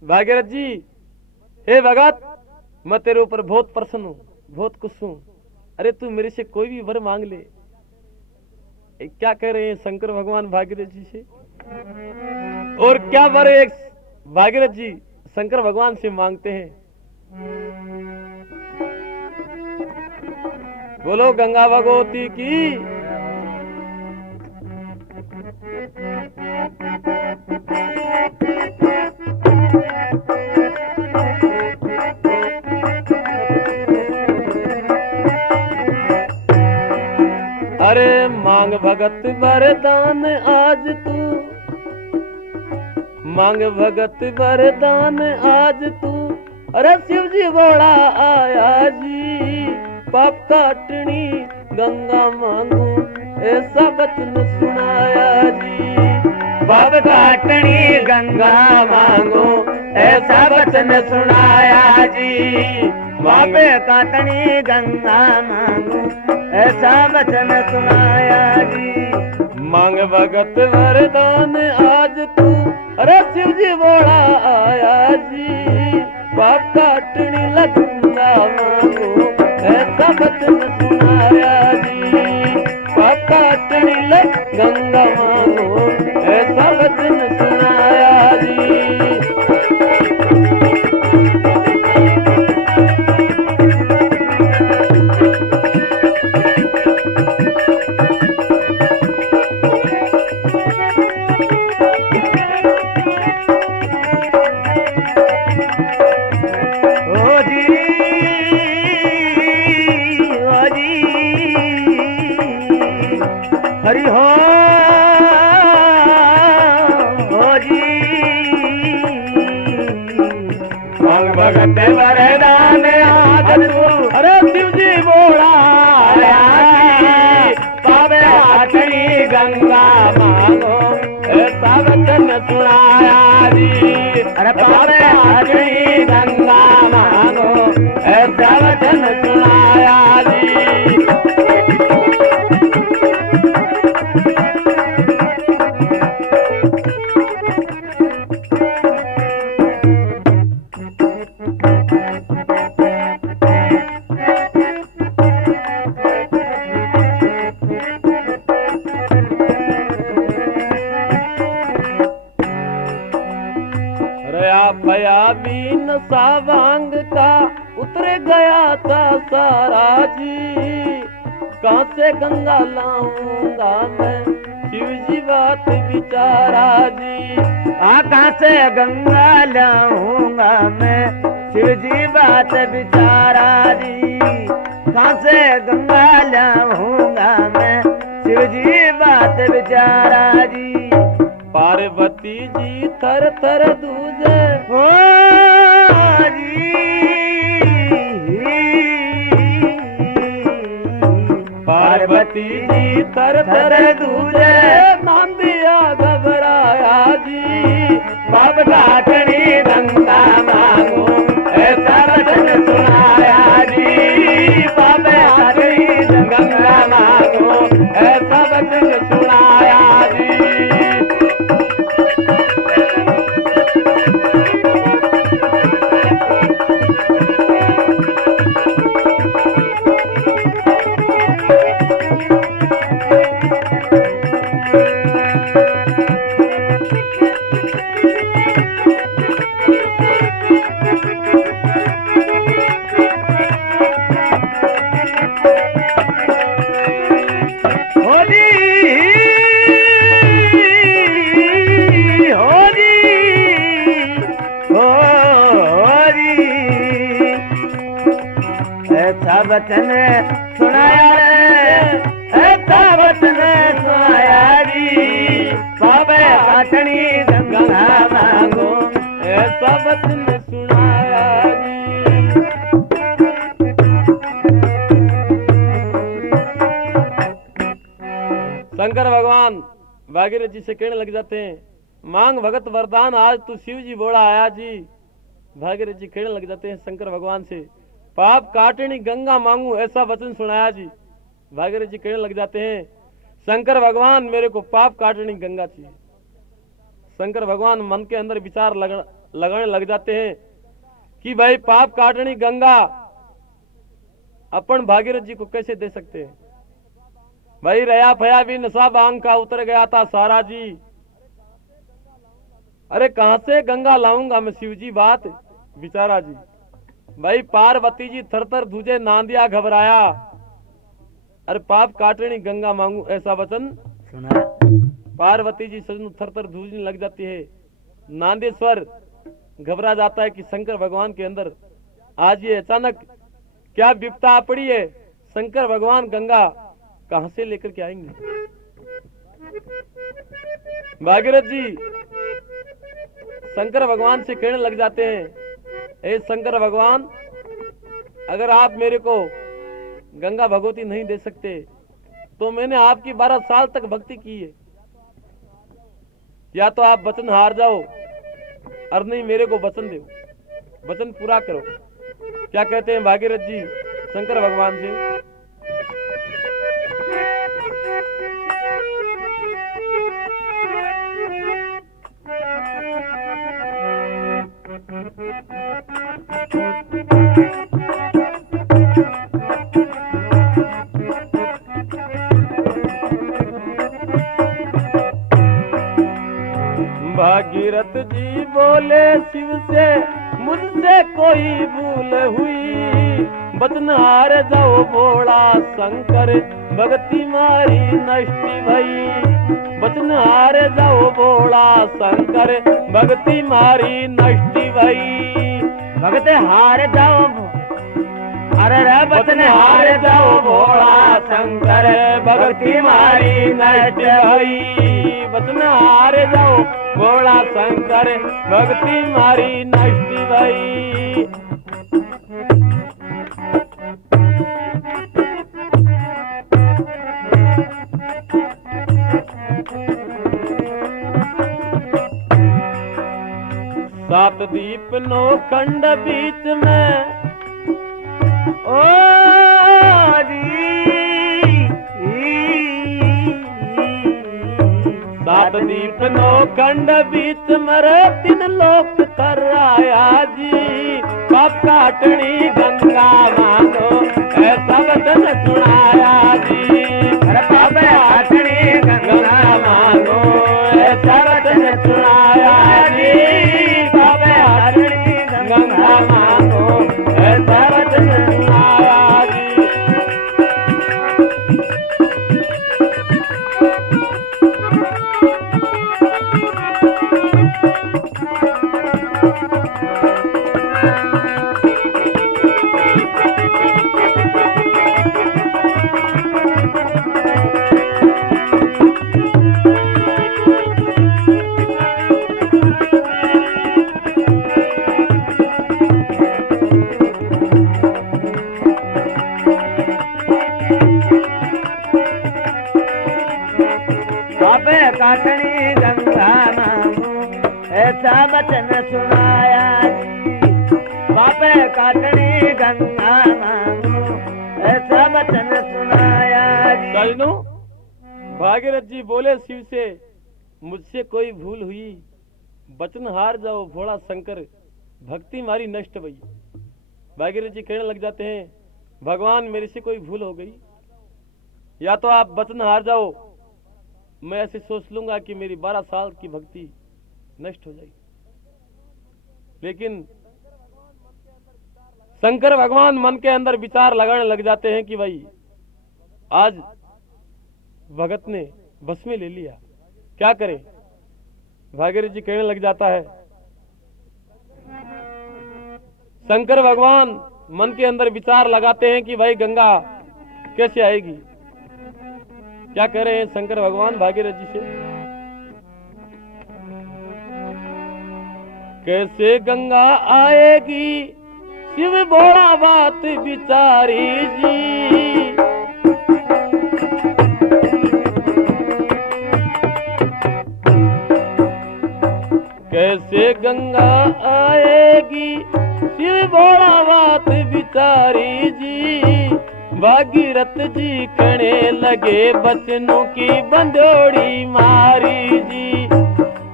भागीरथ जी, हे भगत, मैं तेरे ऊपर बहुत प्रसन्न हूँ, बहुत खुश हूँ। अरे तू मेरे से कोई भी वर मांग ले। क्या कह रहे हैं शंकर भगवान भागीरथ जी से? और क्या वर एक भागीरथ जी शंकर भगवान से मांगते हैं? बोलो गंगा भगवती की। अरे मांग भगत वरदान आज तू, मांग भगत वरदान आज तू। अरे शिव जी बोला आया जी, पाप काटनी गंगा मांगू ऐसा वचन सुनाया जी। पाप काटनी गंगा मांगो ऐसा वचन सुनाया जी। पाप काटनी गंगा मांगो ऐसा वचन सुनाया जी। मांग भगत वरदान आज तू। अरे शिव जी बोला आया जी, पाप काटनी गंगा मांगो ऐसा वचन सुनाया जी। पाप काटनी गंगा मांगो ऐसा वचन सुनाया जी। हरि हो जी। मांग भगत वरदान आज तू। अरे शिव जी बोला आया जी, पावे काटनी गंगा मांगो ऐसा वचन सुनाया जी। अरे पावे काटनी गंगा मांगो ऐसा वचन सुनाया जी। भया बीन सावांग का उतर गया था सारा जी। कहाँ से गंगा लाऊंगा मैं शिव जी बात बिचारा जी। कहाँ से गंगा लाऊंगा मैं शिव जी बात बिचारा जी। कहाँ से गंगा लाऊंगा मैं शिव जी बात बिचारा जी। पार्वती जी थर थर दूजे हो जी। पार्वती जी थर थर दूजे नाम दिया घबराया जी। पाप काटनी गंगा मांगो ऐसा वचन सुनाया जी। पाप काटनी गंगा मांगो ऐसा वचन सुनाया जी। वचन सुनाया रे, ऐसा वचन सुनाया जी। पावे काटनी गंगा मांगो ऐसा वचन सुनाया जी। शंकर भगवान भागीरथ जी से कहने लग जाते हैं, मांग भगत वरदान आज तू शिव जी बोला आया जी। भागीरथ जी कहने लग जाते हैं शंकर भगवान से, पाप काटनी गंगा मांगू ऐसा वचन सुनाया जी। भागीरथ जी कहने लग जाते हैं, शंकर भगवान मेरे को पाप काटनी गंगा चाहिए। शंकर भगवान मन के अंदर विचार लगाने लग जाते हैं कि भाई पाप काटनी गंगा अपन भागीरथ जी को कैसे दे सकते हैं। भाई रया फया भी नशा बांग का उतर गया था सारा जी। अरे कहां से गंगा लाऊंगा मैं शिव जी बात बिचारा जी। भाई पार्वती जी थर थर दूजे नांदिया घबराया। अरे पाप काटनी गंगा मांगू ऐसा वचन सुना। पार्वती जी सजन थर थर धूजने लग जाती है। नांदेश्वर घबरा जाता है कि शंकर भगवान के अंदर आज ये अचानक क्या विपता पड़ी है। शंकर भगवान गंगा कहां से लेकर के आएंगे। भागीरथ जी शंकर भगवान से कहने लग जाते हैं, हे शंकर भगवान, अगर आप मेरे को गंगा भगवती नहीं दे सकते तो मैंने आपकी 12 साल तक भक्ति की है। या तो आप वचन हार जाओ और नहीं मेरे को वचन दो, वचन पूरा करो। क्या कहते हैं भागीरथ जी शंकर भगवान से, भागीरथ जी बोले शिव से मुझसे कोई भूल हुई, वचन हार जाओ भोला शंकर भक्ति मारी नष्टि भई। वचन हार जाओ भोला शंकर भक्ति मारी नष्टि भई। भगत हार जाओ, अरे रे वचन हार जाओ भोला शंकर भक्ति मारी नष्ट भई। वचन हार जाओ भोला शंकर भक्ति मारी नष्ट भई। सात दीप नो खंड बीच में ओ सात दीप नो खंड बीच मरे 3 लोक कर आया जी। पाप काटनी गंगा मांगो ऐसा वचन सुनाया जी। अरे पाप काटनी गंगा मांगो ऐसा वचन सुनाया जी। पाप काटनी गंगा मांगो ऐसा वचन सुनाया जी। पाप काटनी गंगा मांगू ऐसा वचन सुनाया जी। पाप काटनी गंगा मांगू ऐसा वचन सुनाया जी। सजनों, भागीरथ जी बोले शिव से मुझसे कोई भूल हुई, वचन हार जाओ भोला शंकर भक्ति मारी नष्ट भई। भागीरथ जी कहने लग जाते हैं, भगवान मेरे से कोई भूल हो गई, या तो आप वचन हार जाओ, मैं ऐसे सोच लूंगा कि मेरी 12 साल की भक्ति नष्ट हो जाएगी। लेकिन शंकर भगवान मन के अंदर विचार लगाने लग जाते हैं कि भाई आज भगत ने बस में ले लिया, क्या करें। भागीरथ जी कहने लग जाता है, शंकर भगवान मन के अंदर विचार लगाते हैं कि भाई गंगा कैसे आएगी। क्या कह रहे हैं शंकर भगवान भागीरथ जी से, कैसे गंगा आएगी शिव भोला बात बिचारी जी। कैसे गंगा आएगी शिव भोला बात बिचारी जी। भागीरथ जी कहने लगे बचनों की बंदोड़ी मारी जी।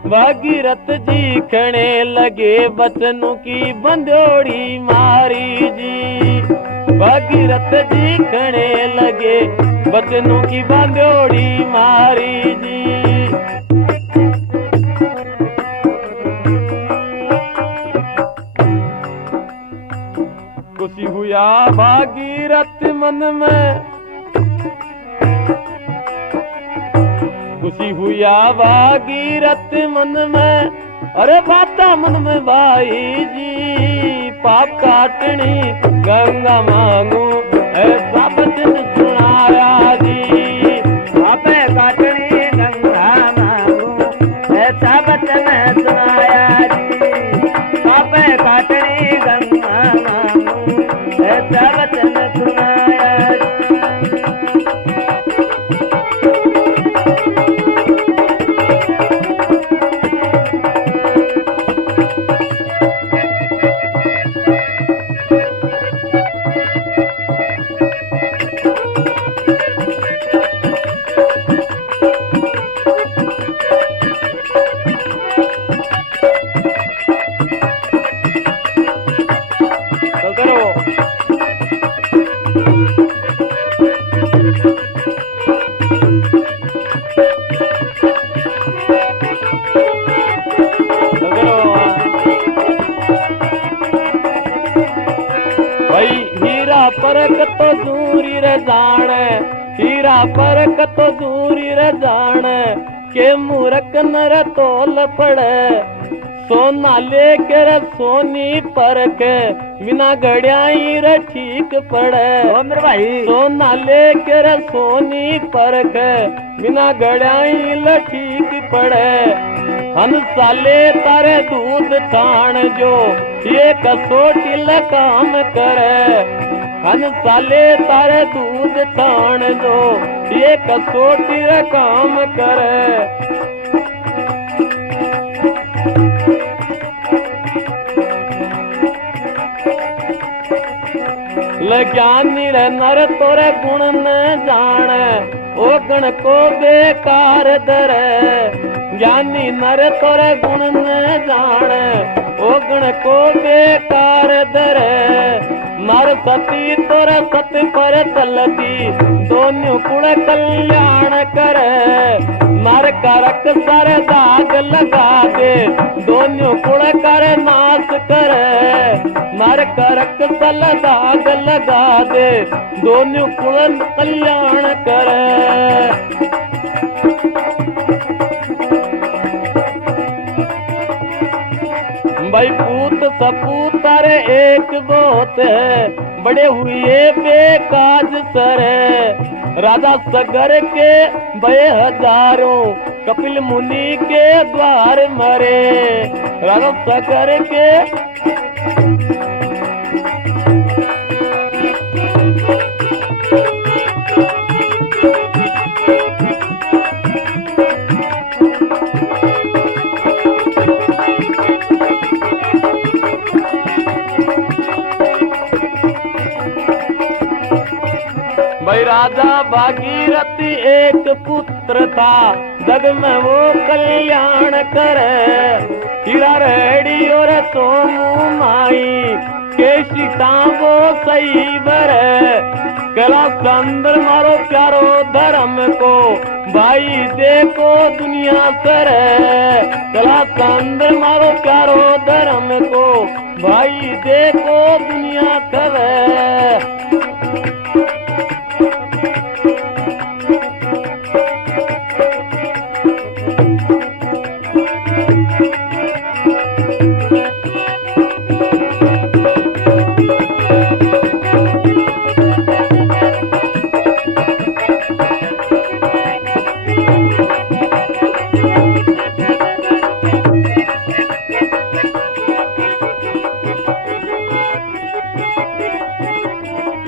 भागीरथ जी खणे लगे बचनों की बंदोड़ी मारी जी। भागीरथ जी खणे लगे बचनों की बंदोड़ी मारी जी। खुशी हुआ भागीरथ मन में, खुशी हुआ भागीरथ मन में, अरे बाता मन में भाई जी। पाप काटनी गंगा मांगू ऐसा बचन सुनाया जी। पाप काटनी गंगा मांगू ऐसा बचन सुनाया जी। पाप काटनी गंगा मांगू ऐसा बचन सुनाया जी। परक तो दूरी रे जाने, हीरा परक तो दूरी रे जाने, के मूरख नर तोल पड़े। सोना लेकर सोनी परख, बिना गड़ियाई रे ठीक पड़े। मेरे भाई सोना लेकर सोनी परख, बिना गड़ियाई रे ठीक पड़े। हन साले तारे दूध छाण जो, ये कसोटी ल काम करे। हन साले तारे दूध छाण जो, ये कसोटी रे काम करे। ज्ञानी रे नर तोरे गुण न जाने, ओ गण को बेकार धरे। ज्ञानी नर तोरे गुण न जाने, ओ गण को बेकार धरे। मर सती तोर सत पर चलती, दोनों कुड़ कल्याण करे। मर करक सर दाग लगा दे, दोनों कुड़ कर नाश करे। मर करक सल दाग लगा दे, दोनों कुड़ कल्याण करे। भाई पूत सपूत अरे एक बहुत है, बड़े हुए बेकाज सरे। राजा सगर के बे हजारों, कपिल मुनि के द्वार मरे। राजा सगर के भाई राजा भागीरथी एक पुत्र था, जग में वो कल्याण करे। हीरा रेडी और सोमू माई, के सीता वो सही बरे। कला चंद्र मारो प्यारो धर्म को, भाई देखो दुनिया करे। कला चंद्र मारो प्यारो धर्म को, भाई देखो दुनिया करे।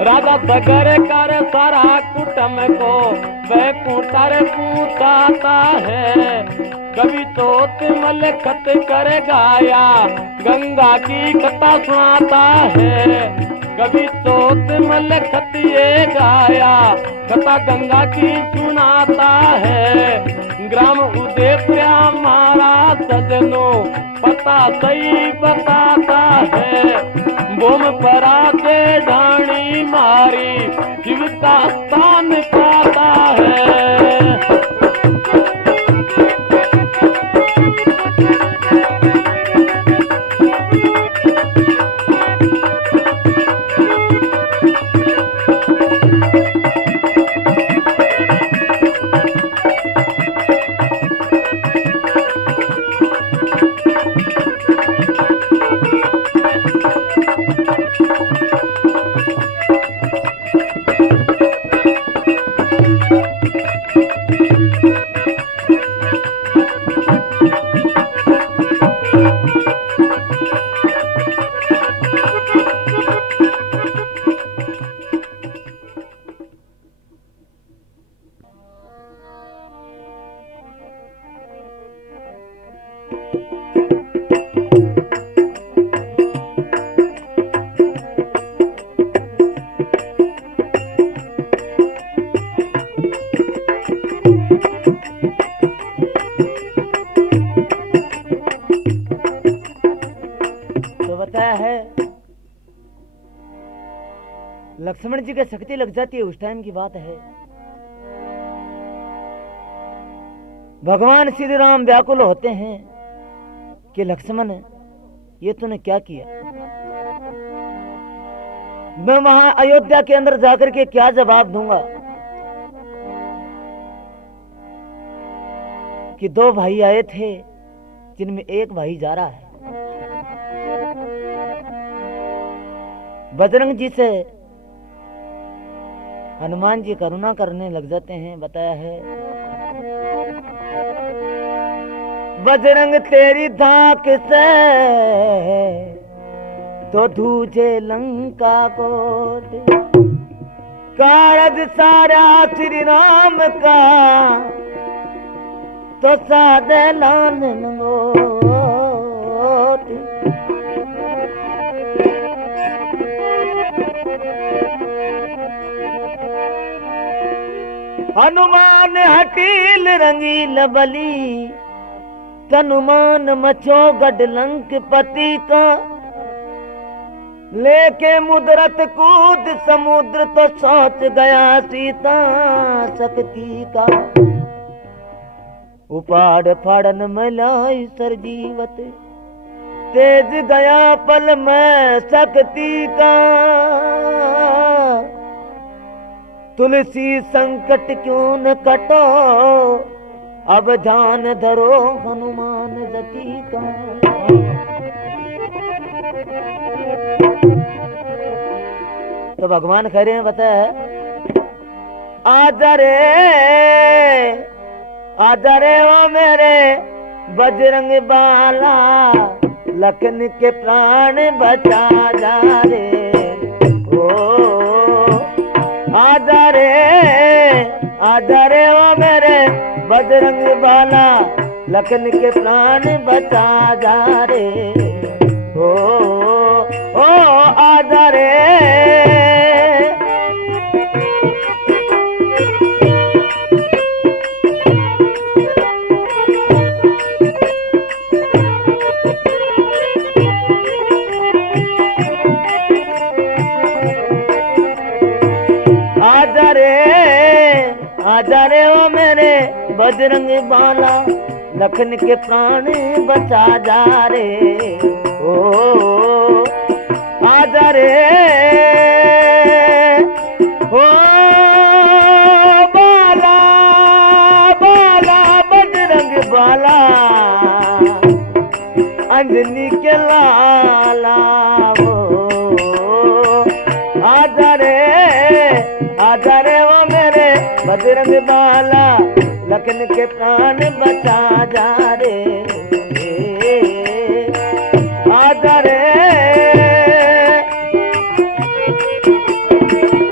राजा सगर कर सारा कुटुम को बैकुंठर पूछाता है। कभी तो तिमल खत कर गाया गंगा की कथा सुनाता है। कभी तो तिमल खत ये गाया कथा गंगा की सुनाता है। ग्राम उदयपुर हमारा सजनों पता सही बताता है। बोम परा से ढाणी मारी शिव का स्थान पाता है। लक्ष्मण जी के शक्ति लग जाती है, उस टाइम की बात है। भगवान श्री राम व्याकुल होते हैं कि लक्ष्मण ये तूने क्या किया। मैं वहां अयोध्या के अंदर जाकर के क्या जवाब दूंगा कि दो भाई आए थे जिनमें एक भाई जा रहा है। बजरंग जी से हनुमान जी करुणा करने लग जाते हैं। बताया है बजरंग तेरी धाक से तो धूजे लंका कोट, कारज सारा श्री राम का तो सादे लान लंगोट। हनुमान हटील रंगील बली, तनुमान मचो गढ़ लंक पति का, लेके मुद्रत कूद समुद्र तो सोच गया सीता शक्ति का। उपाड़ फाड़न मलाई सरजीवत, तेज गया पल में शक्ति का। तुलसी संकट क्यों न कटो, अब ध्यान धरो हनुमान जति का। तो भगवान कह रहे हैं बताए आजा रे ओ मेरे बजरंग बाला, लखन के प्राण बचा जा रे। आजा रे ओ मेरे बजरंग बाला, लखन के प्राण बचा जा रे। ओ आजा रे। आजा रे ओ मेरे बजरंग बाला, लखन के प्राण बचा जा रे। ओ आजा रे ओ बाला बाला बजरंग बाला, अंजनी के लाला। आजा रे ओ मेरे बजरंग बाला, लखन के प्राण बचा जा रे। आजा रे।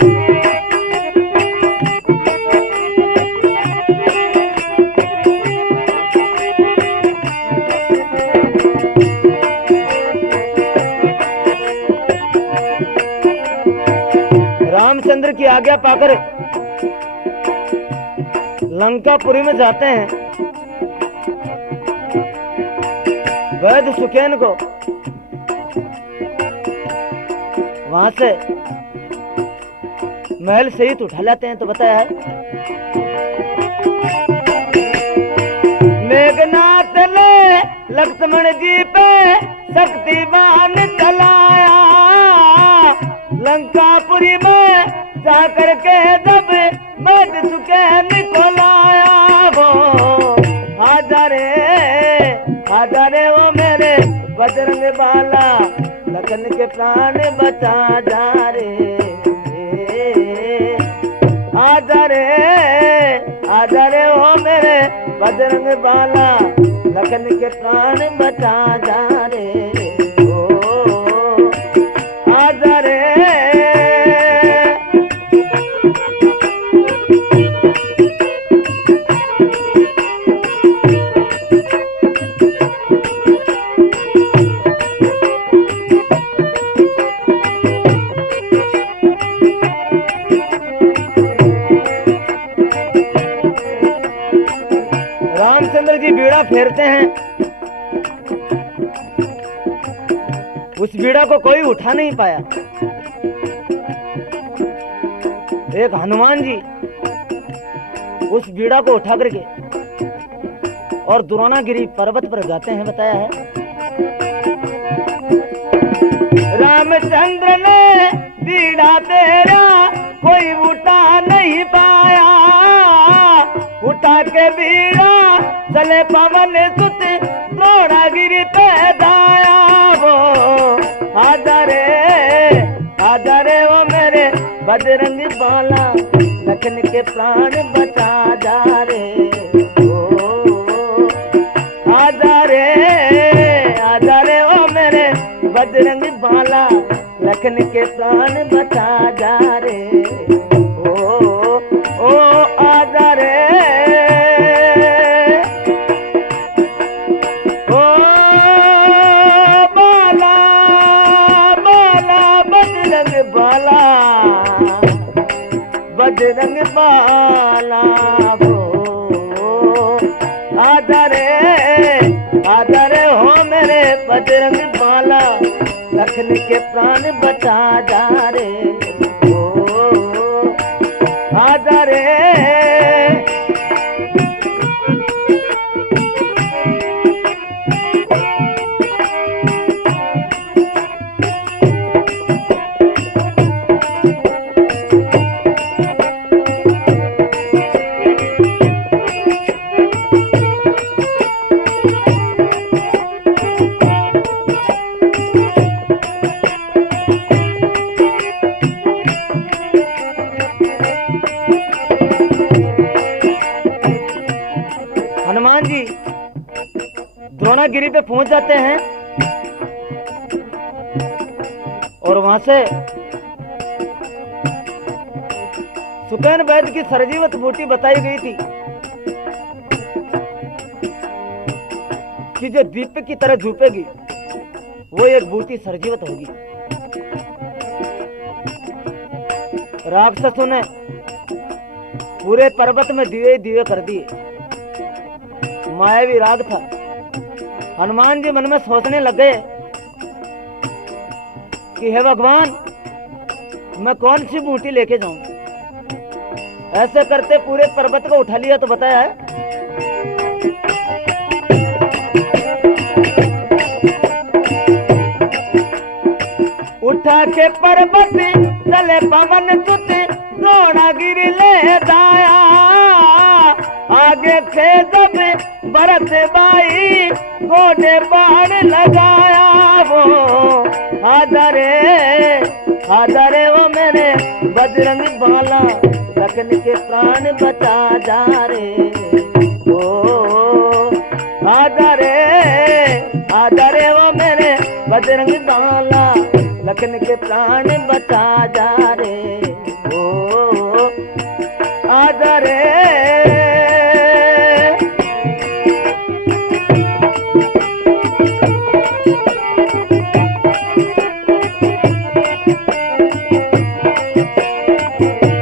रामचंद्र की आज्ञा पाकर लंकापुरी में जाते हैं। वैद्य सुखेन को वहां से महल सहित उठा लाते हैं। तो बताया है मेघनाथ ने लक्ष्मण जी पे शक्तिमान चलाया, लंकापुरी में जाकर के जब वैद्य सुखेन को लाया। वो हाजारे वो मेरे बजरंग बाला लखन के प्राण बचा जा रे। आजा रे ओ मेरे बजरंग बाला लखन के प्राण बचा जा रे। ओ आजा रे रामचंद्र जी बीड़ा फेरते हैं। उस बीड़ा को कोई उठा नहीं पाया। एक हनुमान जी उस बीड़ा को उठा करके और द्रोणागिरी पर्वत पर जाते हैं। बताया है रामचंद्र ने बीड़ा तेरा कोई उठा नहीं पाया, उठा के बीड़ा चले पवन सुत द्रोणागिरी पे दाया। वो आजा रे वो मेरे बजरंग बाला लखन के प्राण बचा जा रे। ओ आजा रे वो मेरे बजरंग बाला लखन के प्राण बचा जा रे। ओ आजा रे ओ बाला बजरंग बाला हो आजा रे हो मेरे बजरंग बाला लखन के प्राण बचा जा रे। ओ आजा रे हनुमान जी द्रोणागिरी पे पहुंच जाते हैं और वहां से सुखेन वैद्य की सरजीवत बूटी बताई गई थी कि जो दीप की तरह झुकेगी वो एक बूटी सरजीवत होगी। राक्षसों ने पूरे पर्वत में दिए दिए कर दिए। मायावी राग था। हनुमान जी मन में सोचने लग गए कि हे भगवान मैं कौन सी बूटी लेके जाऊं। ऐसे करते पूरे पर्वत को उठा लिया। तो बताया है उठा के पर्वत चले पवन सुत द्रोणागिरी ले दाया। आगे थे जब भरत बाई गोडे बाण लगाया। वो आजा रे वो मेरे बजरंग बाला लखन के प्राण बचा जा रे। ओ आजा रे वो मेरे बजरंग बाला लखन के प्राण बचा जा रे। ओ आजा रे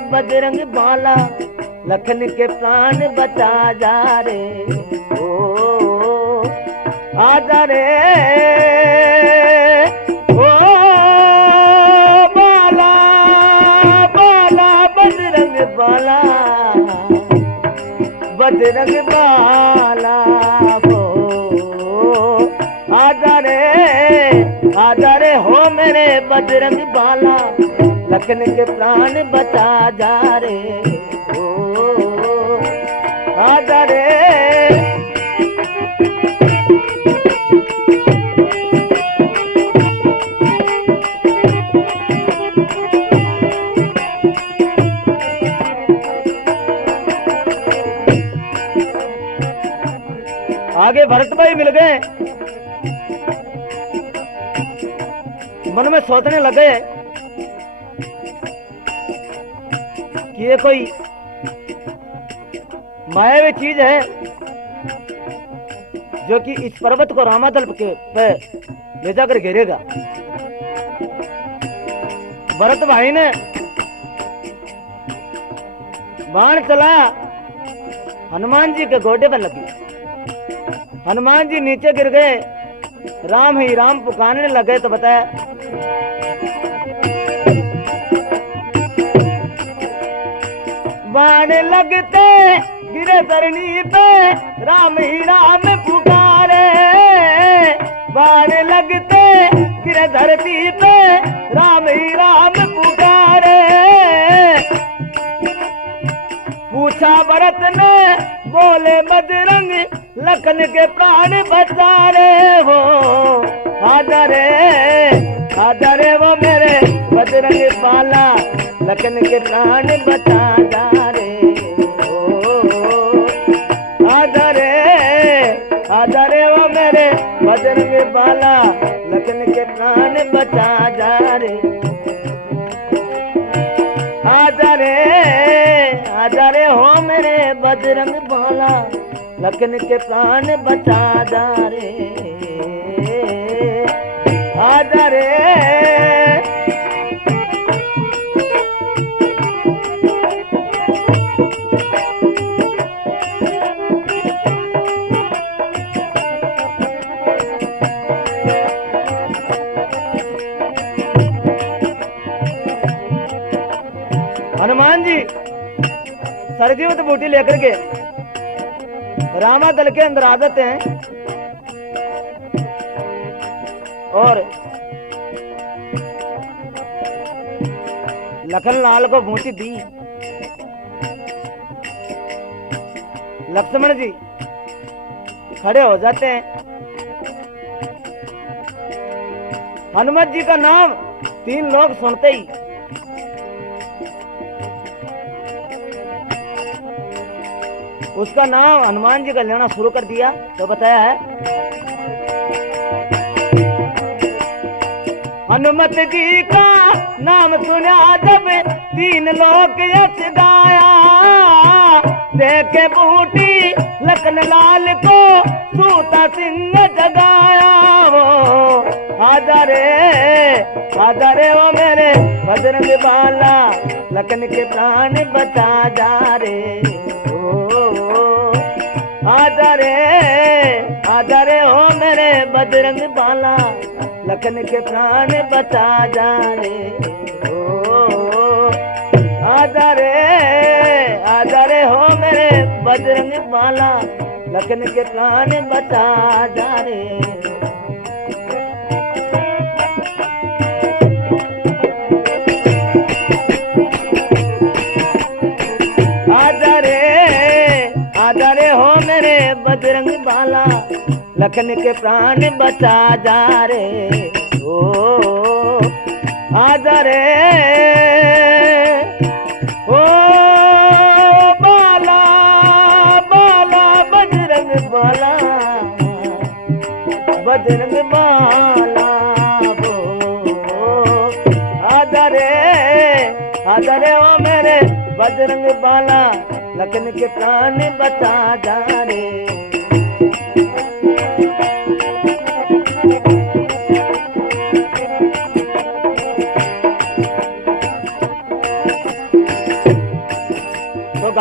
बजरंग बाला, लखन के प्राण बचा जा रे। ओ आजा रे ओ बाला बाला बजरंग बाला, बजरंग बाला हो आजा रे हो मेरे बजरंग बाला, लखन के प्राण बचा जा रे। ओ आजा रे आगे भरत भाई मिल गए, मन में सोचने लगे कि ये कोई मायावी चीज है जो कि इस पर्वत को रामादल के पे ले जाकर घेरेगा। भरत भाई ने बाण चलाया, हनुमान जी के गोडे पर लगी। हनुमान जी नीचे गिर गए, राम ही राम पुकारने लगे तो बताया बाण लगते गिरे धरनी पे, राम ही राम पुकारे। बाण लगते गिरे धरती पे, राम ही राम पुकारे। पूछा भरत ने बोले बजरंग, लखन के प्राण बचा रे। हो आजा रे वो मेरे बजरंग बाला, लखन के प्राण बचा जा रे। ओ आजा रे वो मेरे बजरंग बाला, लखन के प्राण बचा जा रे। आजा रे हो मेरे बजरंग बाला, लखन के प्राण बचा जा रे। आजा रे हनुमान जी सरजीवत बूटी लेकर के रामादल के अंदर आ जाते हैं और लखन लाल को बूटी दी। लक्ष्मण जी खड़े हो जाते हैं। हनुमत जी का नाम 3 लोग सुनते ही उसका नाम हनुमान जी का लेना शुरू कर दिया। तो बताया है हनुमत जी का नाम सुना जब 3 लोग यश गाया। देखे बूटी लखन लाल को सूता सिंह जगाया। हो आजा रे वो मेरे बजरंग बाला, लखन के प्राण बचा जा रे। आजा रे हो मेरे बजरंग बाला, लखन के प्राण बचा जा रे। आजा रे हो मेरे बजरंग बाला, लखन के प्राण बचा जा रे। आजा रे हो मेरे बजरंग बाला, लखन के प्राण बचा जा रे। ओ आजा रे ओ बाला बाला बजरंग बाला, बजरंग बाला हो आजा रे ओ मेरे बजरंग बाला, लखन के प्राण बचा जा रे।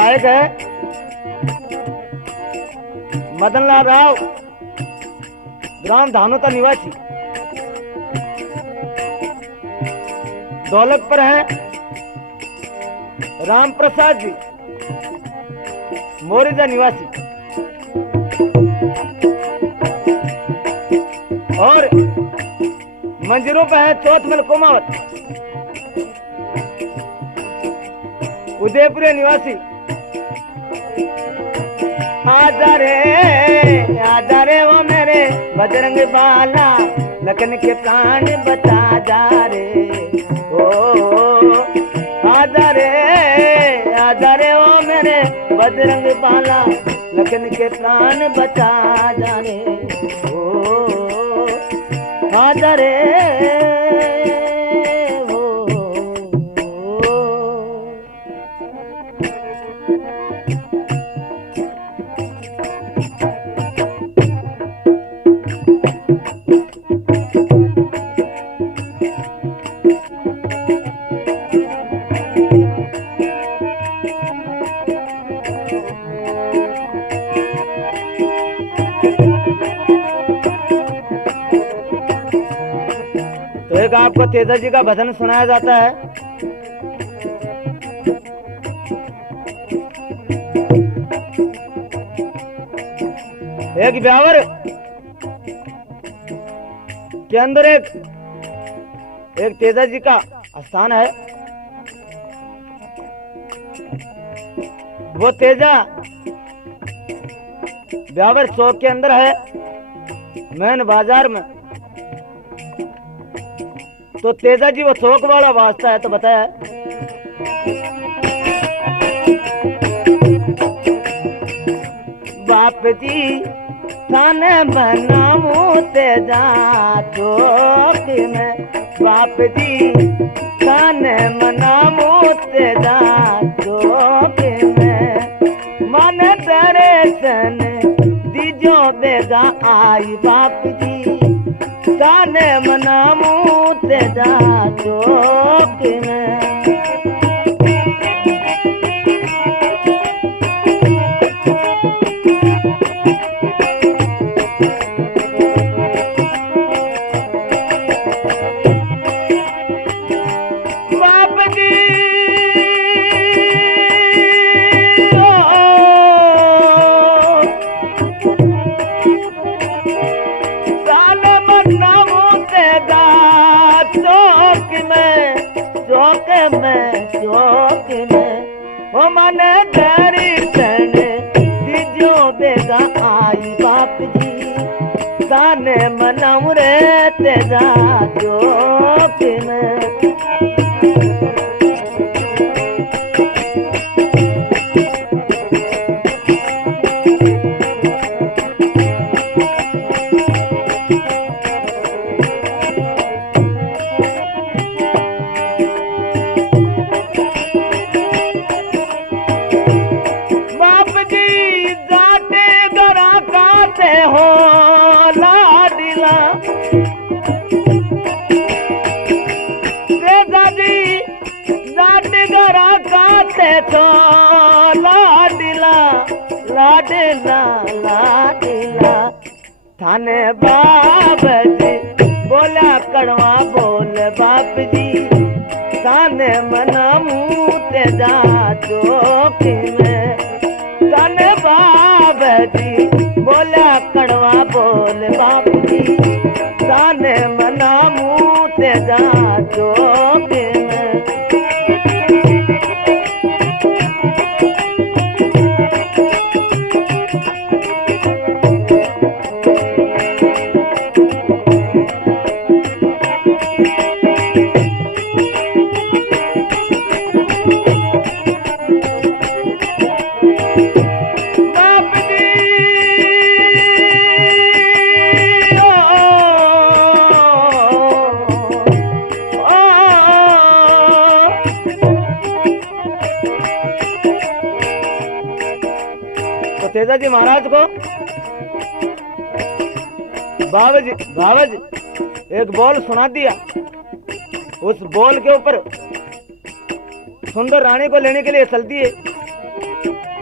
गायक है मदनलाल राव, ग्राम धानोता निवासी। ढोलक पर है राम प्रसाद जी, मोरिजा निवासी। और मंजरों पे है चौथमल कोमावत, उदयपुर निवासी। आजा रे वो मेरे बजरंग बाला, लखन के प्राण बचा जा रे। ओ आजा रे वो मेरे बजरंग बाला, लखन के प्राण बचा जा रे। ओ आजा रे तो एक आपको तेजा जी का भजन सुनाया जाता है। एक ब्यावर के अंदर एक तेजा जी का स्थान है। वो तेजा ब्यावर चौक के अंदर है, मैन बाजार में। तो तेजा जी वो चौक वाला वास्ता है, तो बताया बाप जी थाने बनामू तेजा चौक में, बाप जी थाने मनामू तेजा चौक में। मन दर्शन दीजो बेगा आई, बाप जी थाने मनामू तेजा चौक में। चौक में ओ मन दर्शन दीजो बेगा आई, बाप जी ताने मनाऊ रे तेजा चौक में। हो लाडिला तेजा जी लाडगरा काते तो लाडिला लाडिला लाडिला। थाने बाप जी बोला कड़वा बोल, बाप जी थाने मनामू तेजा चौक में। थाने बाप जी बोला कड़वा बोल, बाप जी ताने मनामू तेजा चौक में। तेजा जी महाराज को बाबा जी एक बोल सुना दिया। उस बोल के ऊपर सुंदर रानी को लेने के लिए चल दिए।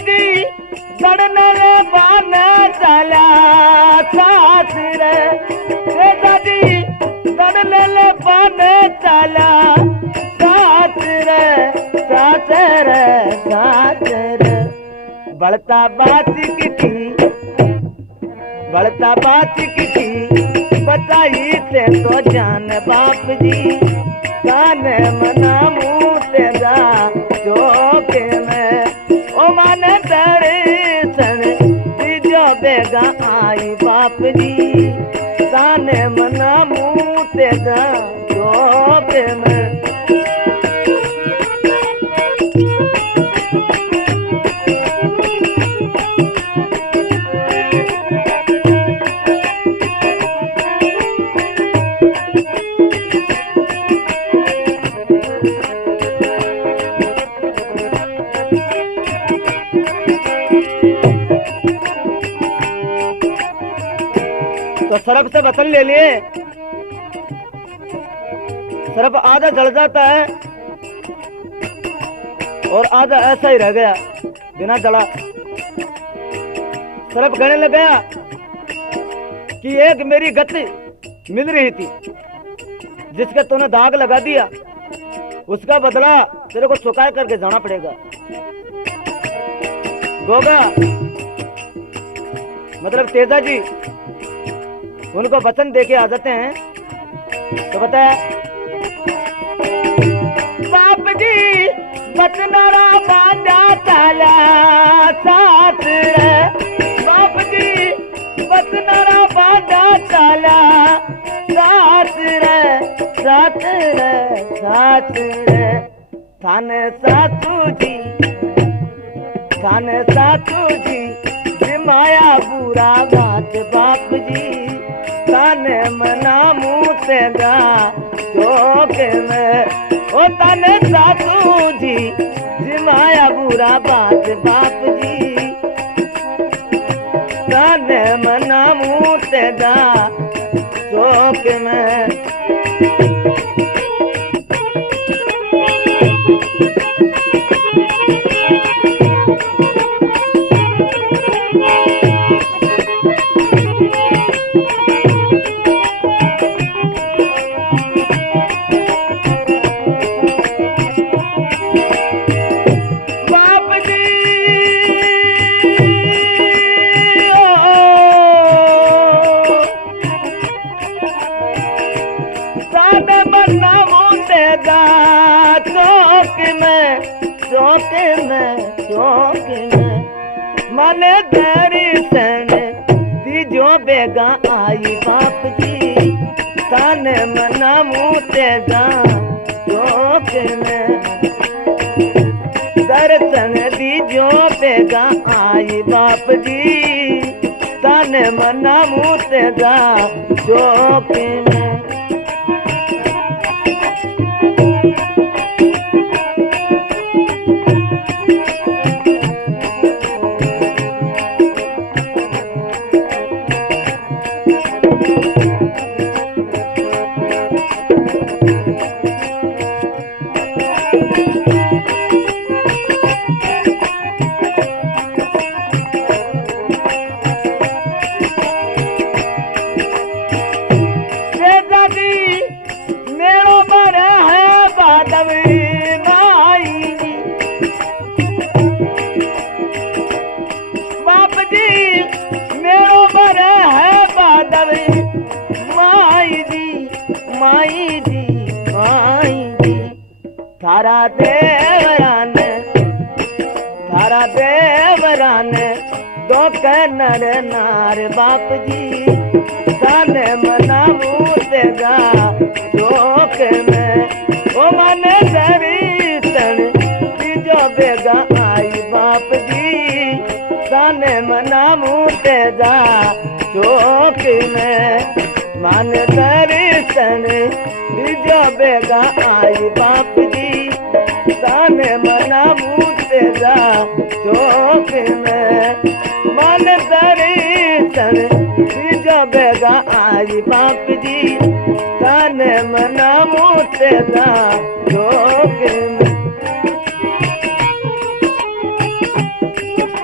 जी दड़नल बान चला सास रे तेजा जी दड़नल बान चला सास रे सास रे सास रे बढ़ता बात की बताई ते तो जान बाप जी कान मना मुँह तेरा चौके में ओ मन दर्शन दीजो बेगा आई बाप जी कान मना मुँह तेरा चौके में तो सरफ से बसन ले लिए सरफ आधा जल जाता है और आधा ऐसा ही रह गया बिना जला। सरफ कहने लग गया कि एक मेरी गति मिल रही थी जिसके तूने दाग लगा दिया उसका बदला तेरे को चुका करके जाना पड़ेगा। गोगा मतलब तेजा जी उनको वचन देके आ जाते हैं तो बताया बाप जी बचनारा बांधा ताला साथ रे बाप जी बचनारा बांधा ताला साथ रे साथ रे साथ रे थाने सासू जी माया बुरा बात बाप जी ताने मना मुँह तेरा चौके में ओ ताने सासू जी माया बुरा बात बाप जी ताने मना मुँह तेरा चौके में मन दर्शन दीजो बेगा आई बाप जी ताने मना मुँह तेजा चौके में दर्शन दीजो बेगा आई बाप जी ताने मना मुँह तेजा चौके में थारा देवरान दो नर नार बाप जी ताने मना मुँह तेरा चौक में ओ मन दर्शन दीजो बेगा आई बाप जी ताने मना मुँह तेरा चौक में मन दर्शन दीजो बेगा आई बाप जी ताने मना मुँह तेरा चौक में मन दर्शन दीजो बेगा आई बाप जी ताने मना मुँह तेरा चौक में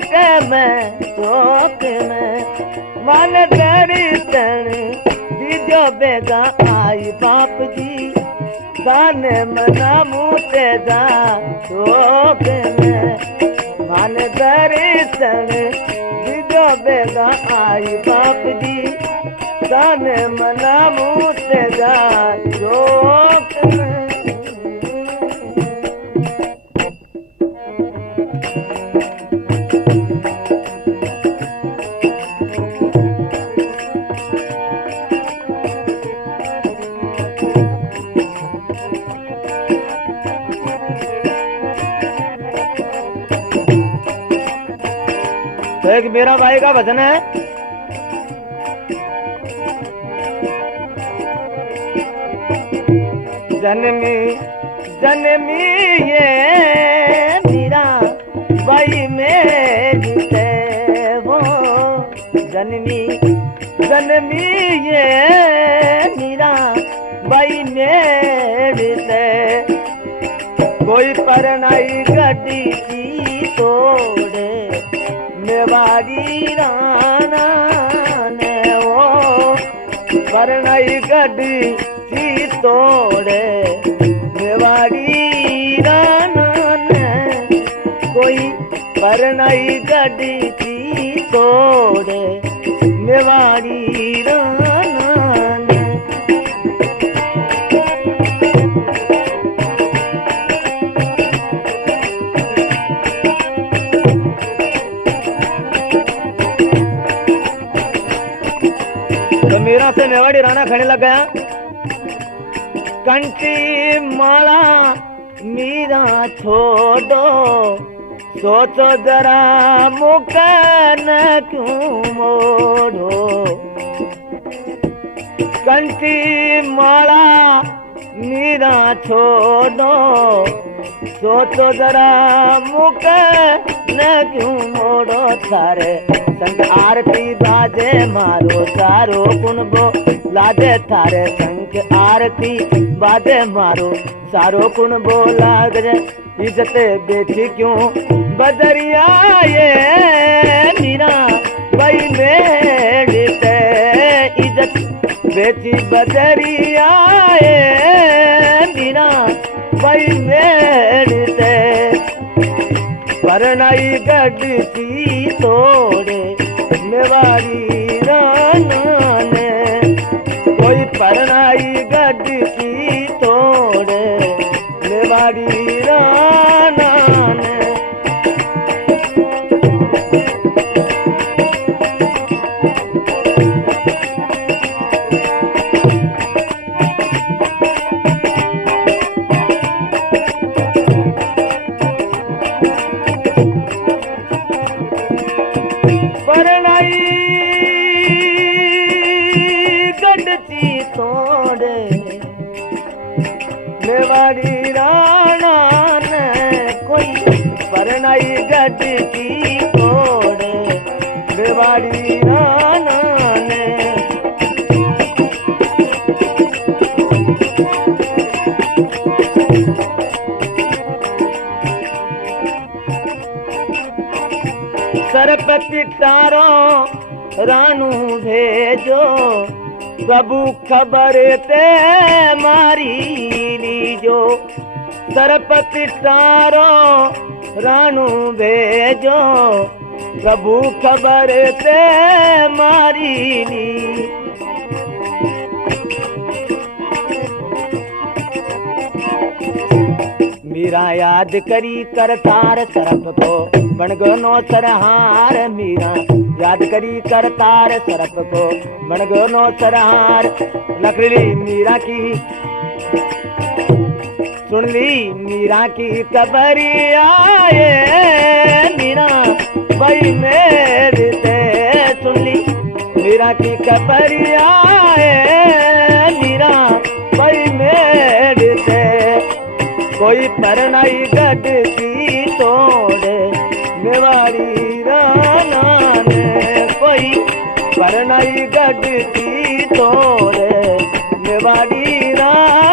शोक में मन दर्शन दीजो बेगा आई बाप जी गाने मना मुते जा शोक में मन दर्शन दीजो बेगा आई बाप जी गाने मना मुते जा शोक में। एक मेरा भाई का भजन है। जन्मी जन्मी ये मीरा भाई मेरी से वो जन्मी जन्मी ये मीरा भाई मेरी से कोई परनाई गड्डी की तोड़े मेवाड़ी राना ने वो परनाई गड्डी की तोड़े मेवाड़ी राना ने कोई परनाई गड्डी की तोड़े मेवाड़ी राना ने। मेरा से मेवाड़ी राणा खाने लग गया। कंटी माला मीरा छोड़ो सोचो जरा मुकन क्यों मोड़ो कंटी माला मीरा छोड़ो सोचो जरा मुकन क्यों मोड़ो थारे संग आरती बाजे मारो सारो कुनबो लादे थारे संग आरती बाजे मारो सारो कुनबो लादे इज्जत बेची क्यों बदरिया ये मीरा भाई मेरी ते इज्जत बेची बदरिया ये मीरा भाई मेरी ते परनाई गड्डी तोड़े मेवाड़ी राना ने कोई परनाई गड्डी तोड़े मेवाड़ी राना ने। मेवाड़ी राणा ने कोई परनाई गड्डी तोड़े मेवाड़ी राणा ने। सरपति तारो रानू भेजो सबू खबर ते मारी लीजो सरपति तारो रानू भेजो सबू खबर ते मारी ली। मीरा याद करी करतार सरप को बन गो नो सरहार मीरा याद करी करतार सरप को बन गो नो सरहार। लकड़ी मीरा की सुन ली मीरा की कबरिया ये मीरा भाई मेरे ते सुन ली मीरा की कबरिया ये मीरा भाई मेरे ते कोई परनाई गड्डी तोड़े मेवाड़ी राना ने कोई परनाई गड्डी तोड़े मेवाड़ी राना